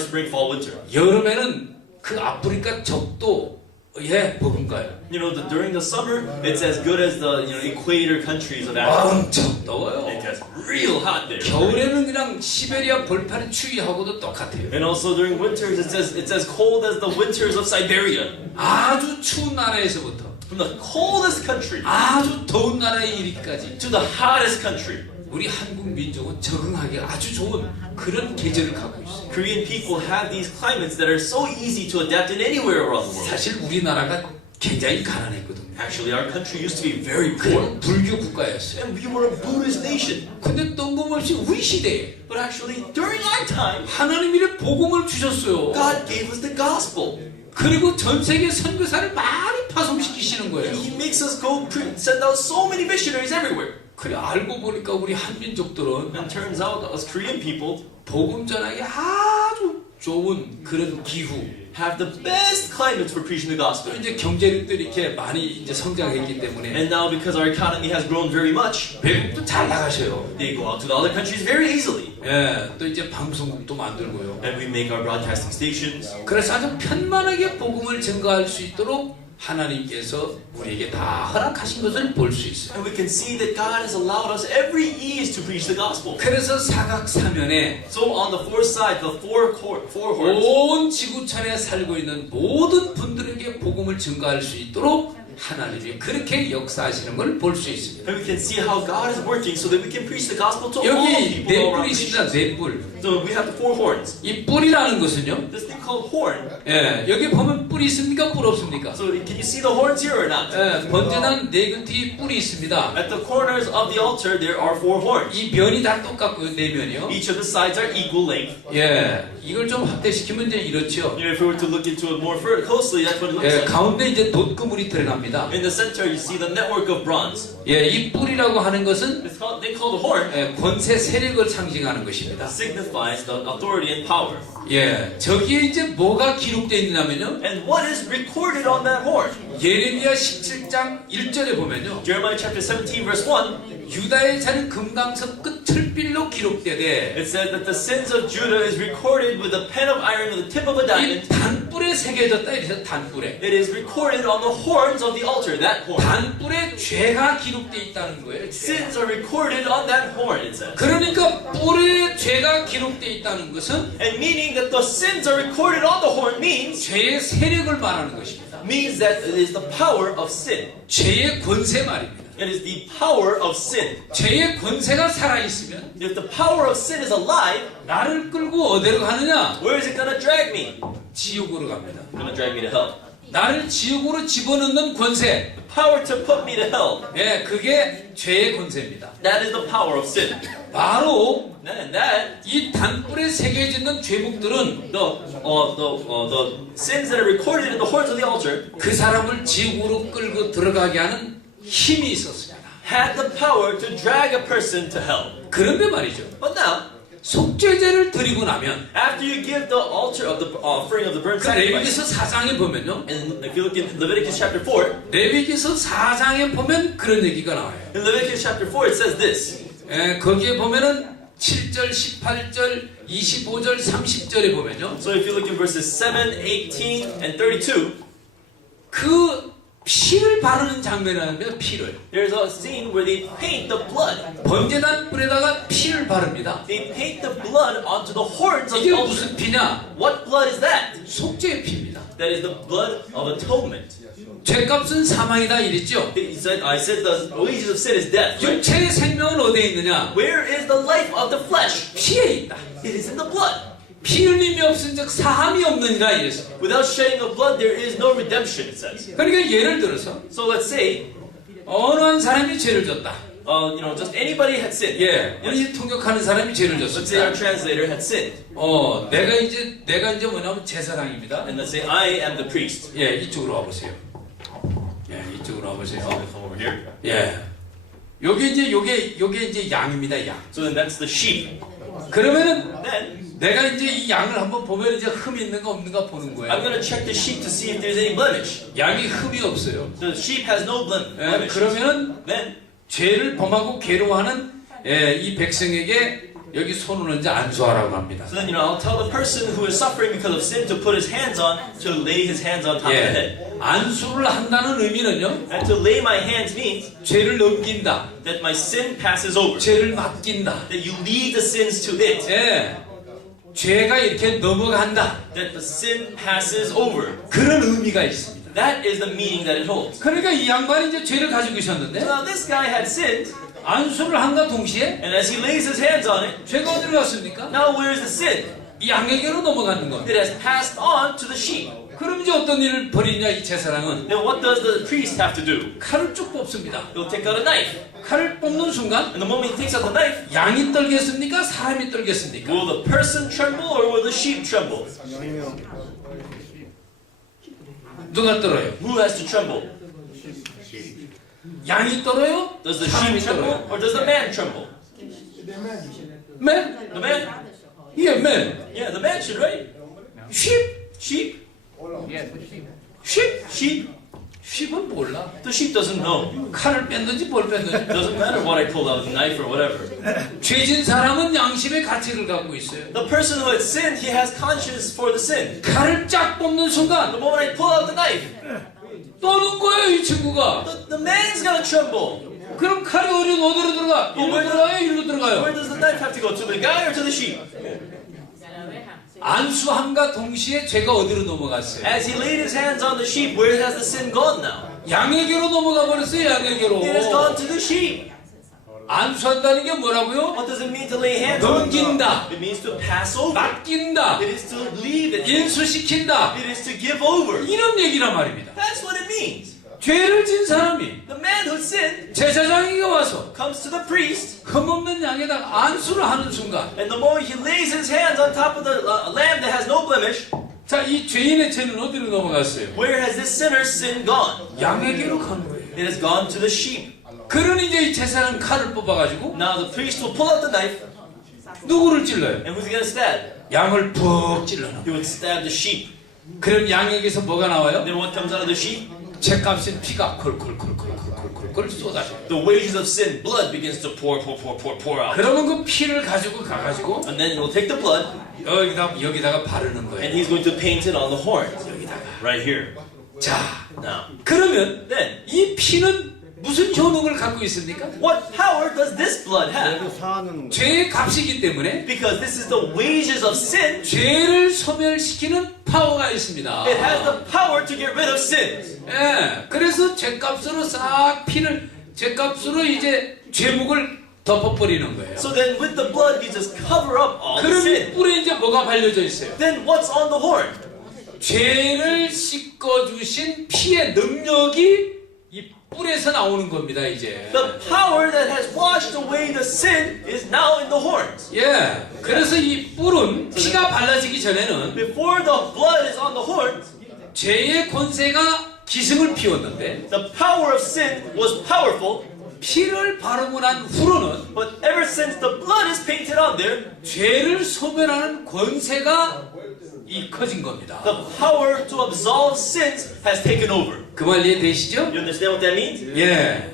spring, fall, winter. 여름에는 그 아프리카 적도에 버금가요. You know, during the summer, it's as good as the equator countries of Africa. 엄청 더워요. It gets real hot there. 겨울에는 그냥 시베리아 벌판의 추위하고도 똑같아요. And also during winters, it's as cold as the winters of Siberia. 아주 추운 나라에서부터 from the coldest country 아주 더운 나라에 이르기까지 to the hottest country. 우리 한국 민족은 적응하기 아주 좋은 그런 계절을 갖고 있어요. Korean people have these climates that are so easy to adapt in anywhere around the world. 사실 우리나라가 굉장히 가난했거든요. Actually, our country used to be very poor. 그런 불교 국가였어요. And we were a Buddhist nation. 근데 뜬금없이 우리 시대에 But actually, during our time, 하나님이 복음을 주셨어요. God gave us the gospel. 그리고 전 세계 선교사를 많이 파송시키시는 거예요. And He makes us go send out so many missionaries everywhere. 그래 알고 보니까 우리 한민족들은 And turns out, us Korean people 복음 전하기 아주 좋은 그런 기후. have the best climates for preaching the 또 gospel. 이제 경제력도 이렇게 많이 이제 성장했기 때문에 And now, because our economy has grown very much, 외국도 잘 나가셔요. they go out to the other countries very easily. 예, 또 이제 방송국도 만들고요. And we make our broadcasting stations. 그래서 아주 편만하게 복음을 증거할 수 있도록 하나님께서 우리에게 다 허락하신 것을 볼 수 있어요. And we can see that God has allowed us every ease to preach the gospel. 그래서 사각사면에 So on the fourth side, the four horns, 온 지구촌에 살고 있는 모든 분들에게 복음을 증거할 수 있도록 하나님이 그렇게 역사하시는 걸 볼 수 있습니다. and we can see how God is working so that we can preach the gospel to all 여기 people 네 around 뿔이 the 있습니다. nations. 네 뿔. So we have the four horns. 이 뿔이라는 것은요. This thing called horn. 예, 여기 보면 뿔이 있습니까? 뿔 없습니까? So can you see the horns here or not? 예, 번제단 네 곁에 뿔이 있습니다. At the corners of the altar, there are four horns. 이 면이 다 똑같고요. 네 면이요. Each of the sides are equal length. 예, 이걸 좀 확대시키면 이제 이렇죠. If we were to look into it more closely, that's what it looks 예, like. 가운데 이제 돛그물이 들어갑니다. In the center, you see the network of bronze. 예, 이 뿔이라고 하는 것은 They call the horn. 예, 권세 세력을 상징하는 것입니다. Signifies the authority and power. 예, 저기에 이제 뭐가 기록되어 있냐면요. And what is recorded on that horn? 예레미야 17장 1절에 보면요. Jeremiah chapter 17, verse 1. 유다의 잔은 금강석 끝 철빌로 기록되되 It says that the sins of Judah is recorded with a pen of iron with the tip of a 이 diamond. 단뿔에 새겨졌다. 이래서 단뿔에. It is recorded on the horns of the altar, that horn. 단뿔에 죄가 기록되어 있다는 거예요. 죄. Sins are recorded on that horn, it says. 그러니까 뿔에 죄가 기록되어 있다는 것은 And meaning that the sins are recorded on the horn means 죄의 세력을 말하는 것입니다. that it is the power of sin. 죄의 권세 말입니다. It is the power of sin. 죄의 권세가 살아있으면 If the power of sin is alive, 나를 끌고 어디로 가느냐? where is it going to drag me? 지옥으로 갑니다. It's going to drag me to hell. 나를 지옥으로 집어넣는 권세. Power to put me to hell. 예, 그게 죄의 권세입니다. That is the power of sin. 바로 And that 이 단뿔에 새겨지는 죄목들은 the sins that are recorded in the horns of the altar 그 사람을 지옥으로 끌고 들어가게 하는 힘이 있었습니다. had the power to drag a person to hell. 그런데 말이죠. But now, 속죄제를 드리고 나면 after you give the altar of the offering of the burnt 그 sacrifice, 레위기서 4장에 보면요. and if you look in Leviticus chapter 4, 레위기서 4장에 보면 그런 얘기가 나와요. in Leviticus chapter 4 it says this. 예, 거기에 보면은 7절, 18절, 25절, 30절에 보면요. So if you look in verses 7, 18, and 32, 그 피를 바르는 장면이라면 피를. there's a scene where they paint the blood. 번제단 뿔에다가 피를 바릅니다. They paint the blood onto the horns of 이게 the altar. 무슨 피냐? What blood is that? 속죄의 피입니다. That is the blood of atonement. 죄값은 사망이다 이랬죠. I said the wages of sin is death. Right? 육체의 생명은 어디에 있느냐? Where is the life of the flesh? 피에 있다. It is in the blood. 피 흘림이 없은즉 사함이 없느니라 이랬습니다. Without shedding of blood, there is no redemption, it says. 그러니까 예를 들어서 So let's say, 어느 한 사람이 죄를 졌다. just anybody had sinned. 예, 우리 통역하는 사람이 죄를 Let's say our 졌습니다. translator had sinned. 내가 이제 뭐냐면 제사장입니다. And let's say I am the priest. 예, 이쪽으로 와보세요. 예, 이쪽으로 와보세요. So I come over here. 예, 요게 이제 양입니다, 양. So then that's the sheep. 그러면은 Then 내가 이제 이 양을 한번 보면 이제 흠이 있는가 없는가 보는 I'm 거예요. going to check the sheep to see if there's any blemish. 양이 흠이 없어요. The sheep has no 예, blemish. 그러면은 Then 죄를 범하고 괴로워하는 이 백성에게 여기 손을 얹어 안수하라고 합니다. So then, I'll tell the person who is suffering because of sin to put his hands on, to lay his hands on top of the head. 예, 안수를 한다는 의미는요, And to lay my hands means 죄를 넘긴다, that my sin passes over. 죄를 맡긴다. That you leave the sins to it. 예, 죄가 이렇게 넘어간다. That the sin passes over. 그런 의미가 있습니다. That is the meaning that it holds. 그러니까 이 양반이 이제 죄를 가지고 있었는데 So now this guy had sinned, 안수를 한과 동시에 and as he lays his hands on it, 죄가 어디로 갔습니까? now where is the sin? 이 양에게로 넘어가는 겁니다. It has passed on to the sheep. 그럼 이제 어떤 일을 벌이냐 이 제사장은 Then what does the priest have to do? 칼을 쭉 뽑습니다. He'll take out a knife. 칼을 뽑는 순간 And the moment he takes out the knife, 양이 떨겠습니까? 사람이 떨겠습니까? will the person tremble or will the sheep tremble? 양이요. 누가 떨어요? Who has to tremble? 양이 떨어요? Does the 사람이 sheep tremble 떨어요? or does the man tremble? 맨? The man? 예, 맨. Yeah, the man should, right? 쉿? Sheep? 쉿? Sheep? 쉿은 몰라. The sheep doesn't know. 칼을 뺐는지 뭘 뺐는지. Doesn't matter what I pull out, the knife or whatever. 죄진 사람은 양심의 가치를 갖고 있어요. The person who has sinned, he has conscience for the sin. 칼을 쫙 뽑는 순간 The moment I pull out the knife, 떠는 거예요, 이 친구가. the man's gonna tremble. 그럼 칼이 어디로 들어가? 일로 들어가요, 일로 Where 들어가요? does the knife have to go? To the guy or to the sheep? 안수함과 동시에 죄가 어디로 넘어갔어요? As he laid his hands on the sheep, where has the sin gone now? 양에게로 넘어가 버렸어요, 양에게로. It has gone to the sheep. 안수한다는 게 뭐라고요? What does it mean to lay hands on? 넘긴다, It means to pass over. 맡긴다, It is to leave it. 인수시킨다. It is to give over. 이런 얘기란 말입니다. That's what it means. 죄를 진 사람이 The man who sinned 제사장에게 와서 comes to the priest, 흠없는 양에다가 안수를 하는 순간, and the moment he lays his hands on top of the lamb that has no blemish, 자, 이 죄인의 죄는 어디로 넘어갔어요? where has this sinner's sin gone? 양에게로 간 거예요. It has gone to the sheep. 그러니 이제 이 제사장은 칼을 뽑아가지고 Now the priest will pull out the knife, 누구를 찔러요? and who's he gonna stab? 양을 푹 찔러요. He would stab the sheep. 그럼 양에게서 뭐가 나와요? Then what comes out of the sheep? 죄값인 피가 콜콜콜콜콜콜콜 쏟아져요. The wages of sin, blood begins to pour out. 그러면 그 피를 가지고 가가지고 And then he'll take the blood, 여기다가 바르는 and 거예요. he's going to paint it on the horns. 여기다가. Right here. 자, Now, 그러면 then, 이 피는 무슨 효능을 갖고 있습니까? what power does this blood have? 여기 사는 죄의 값이기 때문에 Because this is the wages of sin, 죄를 소멸시키는 파워가 있습니다. it has the power to get rid of sins. 예, 그래서 죄값으로 싹 피를 죄값으로 이제 죄목을 덮어버리는 거예요. So then with the blood, you just cover up all the 그럼 sin. 뿔에 이제 뭐가 발려져 있어요? Then what's on the horn? 죄를 씻어주신 피의 능력이 이 뿔에서 나오는 겁니다, 이제. The power that has washed away the sin is now in the horns. 예, 그래서 이 뿔은 피가 발라지기 전에는 Before the blood is on the horns, 죄의 권세가 기승을 피웠는데 the power of sin was powerful, 피를 바르고 난 후로는 but ever since the blood is painted on there, 죄를 소멸하는 권세가 이 커진 겁니다. the power to absolve sins has taken over. 그 말 이해되시죠? You understand what that means? 예.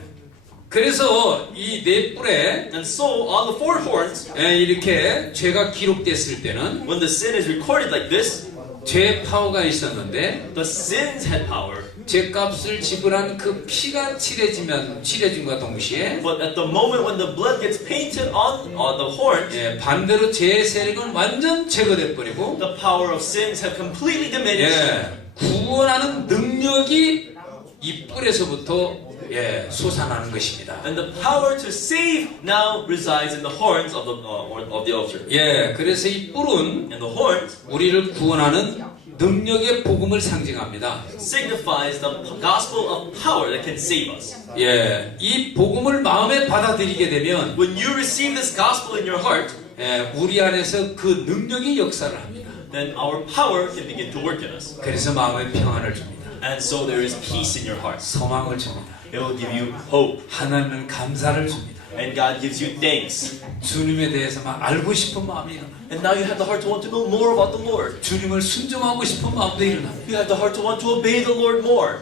그래서 이 네 뿔에 And so on the four horns, 이렇게 죄가 기록됐을 때는 when the sin is recorded like this, 죄의 파워가 있었는데 the sins had power. 죄값을 지불한 그 피가 칠해짐과 동시에 But at the moment when the blood gets painted on the horns, 반대로 죄의 세력은 완전 제거돼 버리고 the power of sins have completely diminished. 구원하는 능력이 이 뿔에서부터 솟아나는 것입니다. And the power to save now resides in the horns of the altar. 그래서 이 뿔은 And the horns 우리를 구원하는 능력의 복음을 상징합니다. signifies the gospel of power that can save us. 이 복음을 마음에 받아들이게 되면 When you receive this gospel in your heart, 우리 안에서 그 능력이 역사를 합니다. then our power can begin to work in us. 그래서 마음에 평안을 줍니다. And so there is peace in your heart. 소망을 줍니다. It will give you hope. 하나님은 감사를 줍니다. And God gives you thanks. 주님에 대해서 막 알고 싶은 마음이 일어나. And now you have the heart to want to know more about the Lord. 주님을 순종하고 싶은 마음도 일어나. You have the heart to want to obey the Lord more.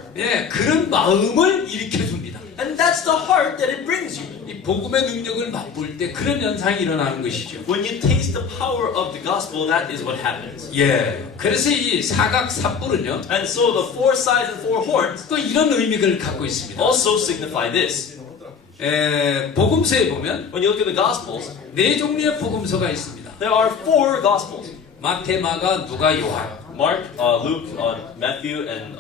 그런 마음을 일으켜 줍니다. And that's the heart that it brings you. 이 복음의 능력을 맛볼 때 그런 현상이 일어나는 것이죠. When you taste the power of the gospel, that is what happens. 그래서 이 사각 삽뿔은요, And so the four sides and four horns 또 이런 의미를 갖고 있습니다. also signify this. 복음서에 보면 When you look at the gospels, 네 종류의 복음서가 있습니다. there are four gospels. 마태, 마가, 누가, 요한. Mark, Luke, Matthew, and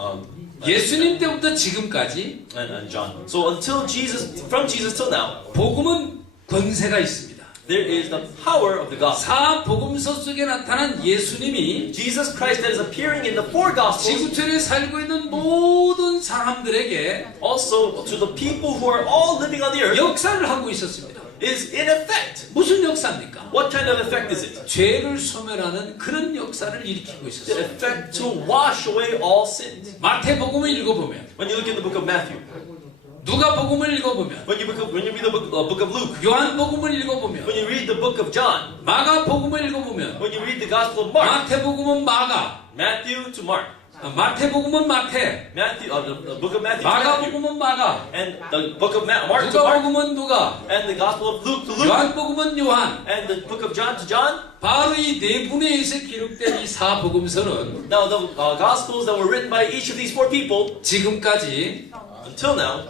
예수님 때부터 지금까지 and John. So until Jesus, from Jesus till now, 복음은 권세가 있습니다. there is the power of the gospel. 사복음서 속에 나타난 예수님이 Jesus Christ that is appearing in the four gospels, 지구촌에 살고 있는 모든 사람들에게 also to the people who are all living on the earth, 역사를 하고 있었습니다. is in effect. 무슨 역사입니까? What kind of effect is it? 죄를 소멸하는 그런 역사를 일으키고 The 있었어요. effect to wash away all sins. 마태복음을 읽어보면, When you look in the book of Matthew, 누가복음을 읽어보면, when you read the book of Luke, 요한복음을 읽어보면, when you read the book of John, 마가복음을 읽어보면, when you read the Gospel of Mark, 마태복음은 마가, Matthew to Mark, 마태복음은 마태, the book of Matthew to Matthew, 마가복음은 마가, and the book of Mark to Mark, 누가복음은 누가, and the Gospel of Luke to Luke, 요한복음은 요한. and the book of John to John. 바로 이 네 분에 의해서 기록된 이 사복음서는 Now the Gospels that were written by each of these four people 지금까지 until now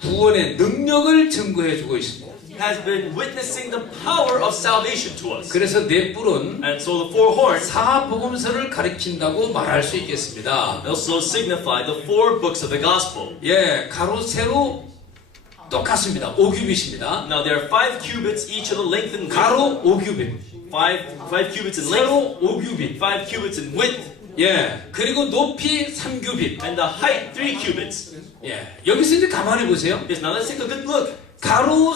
구원의 능력을 증거해주고 있습니다. has been witnessing the power of salvation to us. 그래서 네 뿔은 And so the four horns 사복음서를 가리킨다고 말할 수 있겠습니다. also signify the four books of the Gospel. 가로 세로 똑같습니다. 5규빗입니다. Now there are 5 cubits each of the length and width. 가로 5규빗, 5 cubits in length, 세로 5규빗, 5 cubits in width, 그리고 높이 3규빗. and the height 3 cubits. 여기서 이제 가만히 보세요. Yes, now let's take a good look. 가로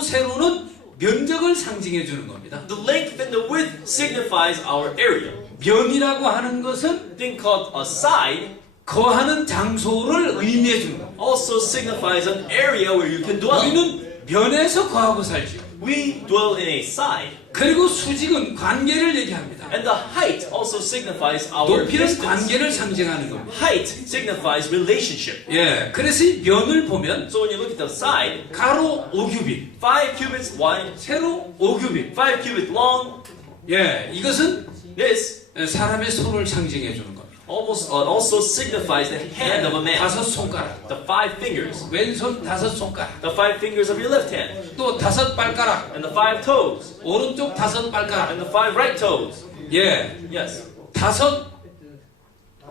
세로는 면적을 상징해 주는 겁니다. The length and the width signifies our area. 면이라고 하는 것은 A thing called a side 거하는 장소를 의미해 주는 겁니다. also signifies an area where you can dwell. 우리는 면에서 거하고 살죠. We dwell in a side. 그리고 수직은 관계를 얘기합니다. And the height also signifies our 높이는 distance. 관계를 상징하는 겁니다. Height signifies relationship. 그래서 이 면을 보면 So when you look at the side, 가로 5규빗, 5 cubits wide, 세로 5규빗. 5 cubits long. 이것은 This 사람의 손을 상징해 주는 겁니다. also signifies the hand of a man. 5 손가락, The 5 fingers. 왼손 5 손가락, The 5 fingers of your left hand. 또 5 발가락, And the 5 toes. 오른쪽 5 발가락. And the 5 right toes. Yes. 5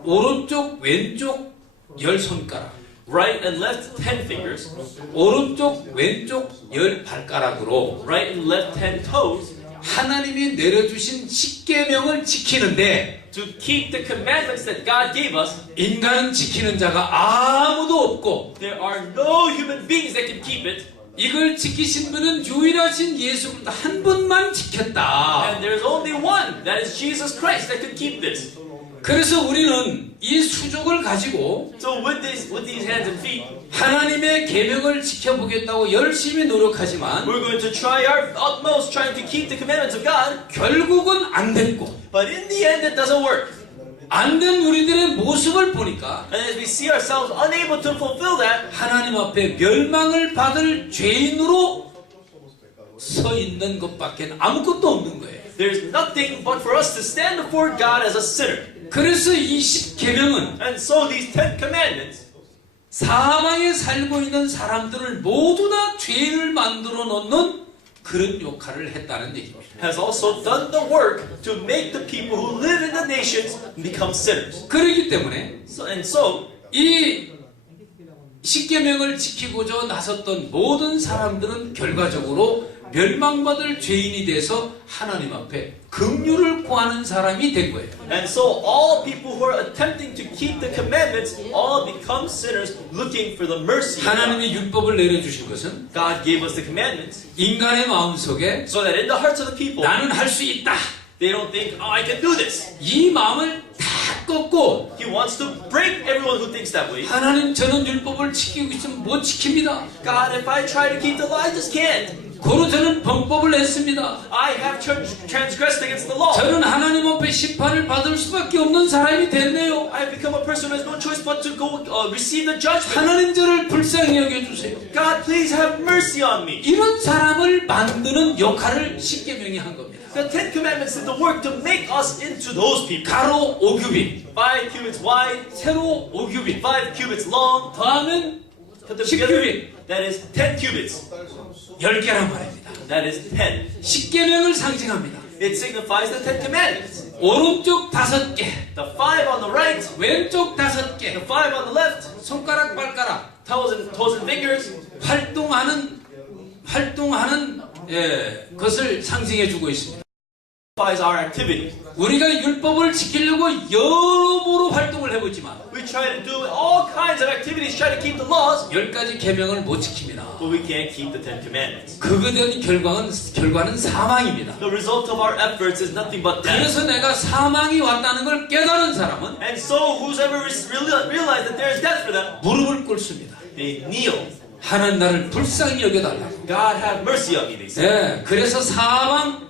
오른쪽 왼쪽 10 손가락, Right and left 10 fingers. 오른쪽 왼쪽 10 발가락으로 Right and left 10 toes. 하나님이 내려주신 십계명을 지키는데 To keep the commandments that God gave us, 인간은 지키는 자가 아무도 없고 there are no human beings that can keep it. 이걸 지키신 분은 유일하신 예수 그리스도 한 분만 지켰다. And there's only one, that is Jesus Christ, that can keep this. 그래서 우리는 이 수족을 가지고 So with these hands and feet, 하나님의 계명을 지켜보겠다고 열심히 노력하지만 we're going to try our utmost trying to keep the commandments of God, 결국은 안 됐고 but in the end it doesn't work. 안 된 우리들의 모습을 보니까 And as we see ourselves unable to fulfill that, 하나님 앞에 멸망을 받을 죄인으로 서 있는 것밖에 아무것도 없는 거예요. there's nothing but for us to stand before God as a sinner. 그래서 이 십계명은 And so these 10 commandments 사방에 살고 있는 사람들을 모두 다 죄인을 만들어 놓는 그런 역할을 했다는 얘기입니다. has also done the work to make the people who live in the nations become sinners. 그렇기 때문에 So 이 십계명을 지키고자 나섰던 모든 사람들은 결과적으로 멸망받을 죄인이 돼서 하나님 앞에 긍휼을 구하는 사람이 된 거예요. And so all people who are attempting to keep the commandments all become sinners looking for the mercy of God. 하나님이 율법을 내려주신 것은 God gave us the commandments 인간의 마음속에 so that in the hearts of the people 나는 할 수 있다. they don't think, oh, I can do this. 이 마음을 다 꺾고 He wants to break everyone who thinks that way. 하나님 저는 율법을 지키고 있으면 못 지킵니다. God, if I try to keep the law, I just can't. 고로 저는 범법을 했습니다. I have transgressed against the law. 저는 하나님 앞에 심판을 받을 수밖에 없는 사람이 됐네요. I have become a person who has no choice but to go receive the judgment. 하나님 저를 불쌍히 여겨주세요. God, please have mercy on me. 이런 사람을 만드는 역할을 십계명이 한 겁니다. The 10 commandments did the work to make us into those people. 가로 5규빗, 5 cubits wide, 세로 5규빗, 5 cubits long, 더하면 put them together. 10규빗, That is 10 cubits. 10개란 말입니다. That is 10. 십계명을 상징합니다. It signifies the 10 commandments. 오른쪽 5개, the 5 on the right, 왼쪽 5개, the 5 on the left, 손가락 발가락 toes and fingers, 활동하는 것을 상징해 주고 있습니다. signifies our activity. 우리가 율법을 지키려고 여러모로 활동을 해보지만 We try to do all kinds of activities, try to keep the laws, 10가지 계명을 못 지킵니다. but we can't keep the 10 commandments. 그거에 대한 결과는 사망입니다. The result of our efforts is nothing but death. 그래서 내가 사망이 왔다는 걸 깨달은 사람은 And so, whosoever realized that there is death for them, 무릎을 꿇습니다. they kneel. 하나님 나를 불쌍히 여겨달라고. God have mercy on me, they say. 그래서 사방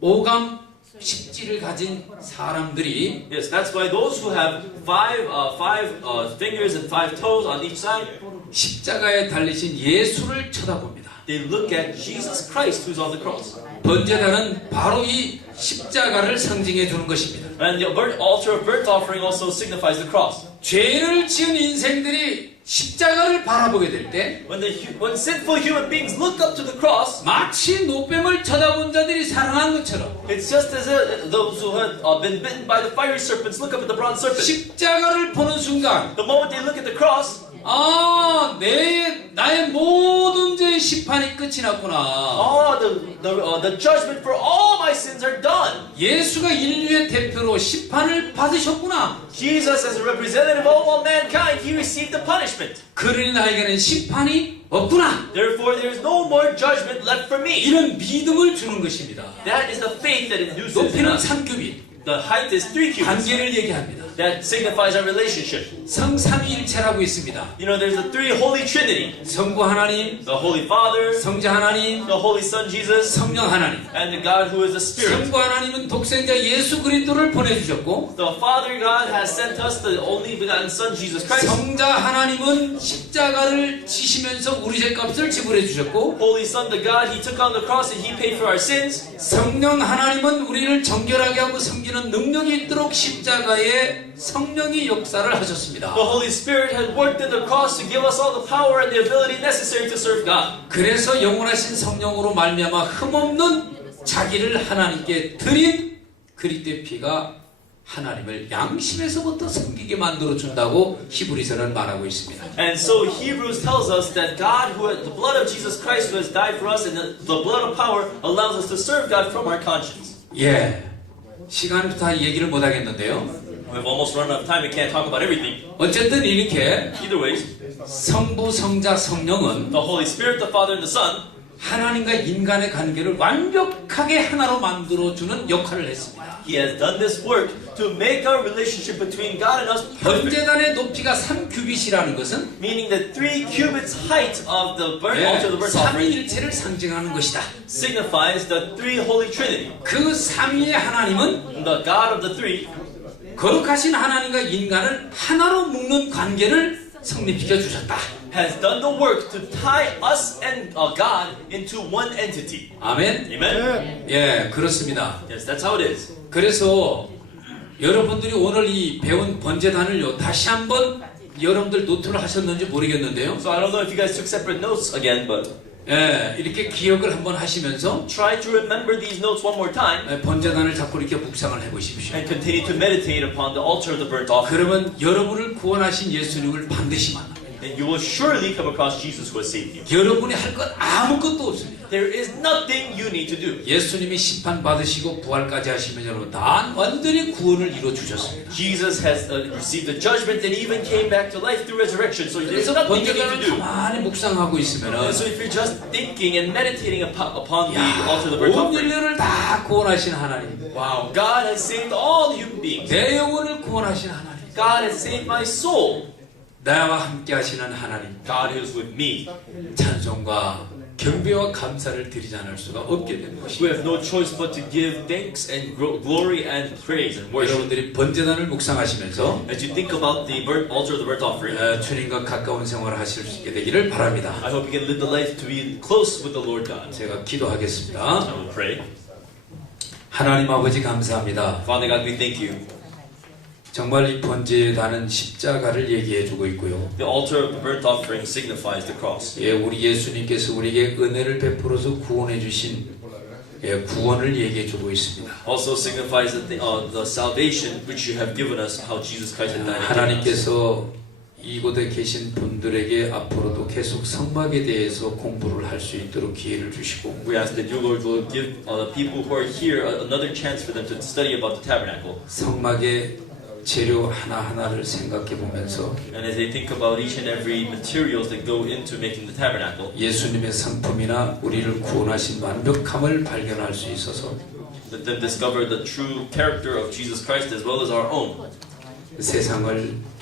오감 십지를 가진 사람들이 Yes, that's why those who have five fingers and 5 toes on each side, 십자가에 달리신 예수를 쳐다봅니다. they look at Jesus Christ who's on the cross. 번제단은 바로 이 십자가를 상징해 주는 것입니다. And the altar of burnt offering also signifies the cross. 죄를 지은 인생들이 십자가를 바라보게 될 때 When sinful human beings look up to the cross, 마치 노뱀을 쳐다본 자들이 살아난 것처럼 it's just as if those who have been bitten by the fiery serpents look up at the bronze serpent. 십자가를 보는 순간 The moment they look at the cross, 나의 모든 죄의 심판이 끝이 났구나. the judgment for all my sins are done. 예수가 인류의 대표로 심판을 받으셨구나. Jesus, as a representative of all mankind, he received the punishment. 그러니 나에게는 심판이 없구나. Therefore, there is no more judgment left for me. 이런 믿음을 주는 것입니다. That is the faith that induces in 높이는 us. 3규빗. The height is 3 cubits. 관계를 얘기합니다. That signifies our relationship. 성삼위일체라고 있습니다. You know, there's the 3 Holy Trinity. 성부 하나님, The Holy Father, 성자 하나님, the Holy Son Jesus, 성령 하나님. and the God who is the Spirit. 성부 하나님은 독생자 예수 그리스도를 보내주셨고 The Father God has sent us the only begotten Son Jesus Christ. 성자 하나님은 십자가를 지시면서 우리 죄값을 지불해 주셨고 Holy Son, the God, He took on the cross and He paid for our sins. 성령 하나님은 우리를 정결하게 하고 섬기는 능력이 있도록 십자가에 성령이 역사를 하셨습니다. The Holy Spirit has worked in the cross to give us all the power and the ability necessary to serve God. 그래서 영원하신 성령으로 말미암아 흠없는 자기를 하나님께 드린 그리스도의 피가 하나님을 양심에서부터 섬기게 만들어 준다고 히브리서는 말하고 있습니다. And so Hebrews tells us that God, the blood of Jesus Christ who has died for us and the blood of power allows us to serve God from our conscience. 시간이 다 얘기를 못 하겠는데요. We've almost run out of time. We can't talk about everything. 어쨌든 이렇게 Either ways, 성부, 성자, 성령은 the Holy Spirit, the Father, and the Son, 하나님과 인간의 관계를 완벽하게 하나로 만들어주는 역할을 했습니다. He has done this work to make our relationship between God and us perfect. 번제단의 높이가 3규빗이라는 것은 Meaning that 3 cubits height of the burnt altar, the burnt offering, 삼위일체를 상징하는 것이다. signifies the 3 Holy Trinity. 그 삼위의 하나님은 The God of the 3 거룩하신 하나님과 인간을 하나로 묶는 관계를 성립시켜 주셨다. has done the work to tie us and God into one entity. 아멘. Amen? 그렇습니다. Yes, that's how it is. 그래서 여러분들이 오늘 이 배운 번제단을요 다시 한번 여러분들 노트를 하셨는지 모르겠는데요. So I don't know if you guys took separate notes again, but 이렇게 기억을 한번 하시면서 try to remember these notes one more time 번제단을 자꾸 이렇게 묵상을 해보십시오. and continue to meditate upon the altar of the burnt offering. 그러면 여러분을 구원하신 예수님을 반드시 만납니다. And you will surely come across Jesus who has saved you. 여러분이 할 것 아무것도 없습니다. There is nothing you need to do. 예수님이 심판 받으시고 부활까지 하시면 여러분 다 완전히 구원을 이루어 주셨습니다. Jesus has received the judgment and even came back to life through resurrection. So there's 그래서 nothing you need to 번제단을 do. 가만히 묵상하고 있으면은 And so if you're just thinking and meditating upon the altar of the burnt 온 offering, 인류를 다 구원하신 하나님, wow, God has saved all human beings. 내 영혼을 구원하신 하나님, God has saved my soul. 나와 함께 하시는 하나님, God is with me. 찬송과 경배와 감사를 드리지 않을 수가 없게 된 We 것입니다. have no choice but to give thanks and glory and praise and worship. 여러분들이 번제단을 묵상하시면서 As you think about the altar of the burnt offering, 주님과 가까운 생활을 하실 수 있게 되기를 바랍니다. I hope you can live the life to be close with the Lord God. 제가 기도하겠습니다. I will pray. 하나님 아버지 감사합니다. Father God, we thank you. 정말 이 번제단은 십자가를 얘기해주고 있고요. The altar of the burnt offering signifies the cross. 우리 예수님께서 우리에게 은혜를 베풀어서 구원해 주신 구원을 얘기해 주고 있습니다. Also signifies that the salvation which you have given us, how Jesus Christ had died. and given us. 하나님께서 이곳에 계신 분들에게 앞으로도 계속 성막에 대해서 공부를 할 수 있도록 기회를 주시고 We ask that you, Lord, will give the people who are here another chance for them to study about the tabernacle. 성막의 재료 하나하나를 생각해 보면서 And as they think about each and every materials that go into making the tabernacle, 예수님의 성품이나 우리를 구원하신 완벽함을 발견할 수 있어서 let them discover the true character of Jesus Christ as well as our own. 세상을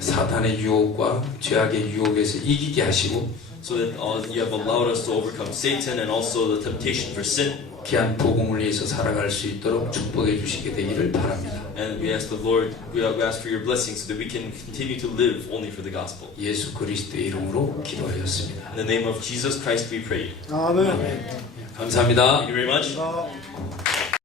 사탄의 유혹과 죄악의 유혹에서 이기게 하시고 So that you have allowed us to overcome Satan and also the temptation for sin. 귀한 복음을 위해서 살아갈 수 있도록 축복해 주시게 되기를 바랍니다. And we ask the Lord, we ask for your blessings so that we can continue to live only for the gospel. 예수 그리스도의 이름으로 기도하였습니다. In the name of Jesus Christ we pray. 아멘. 감사합니다. Thank you very much. 감사합니다.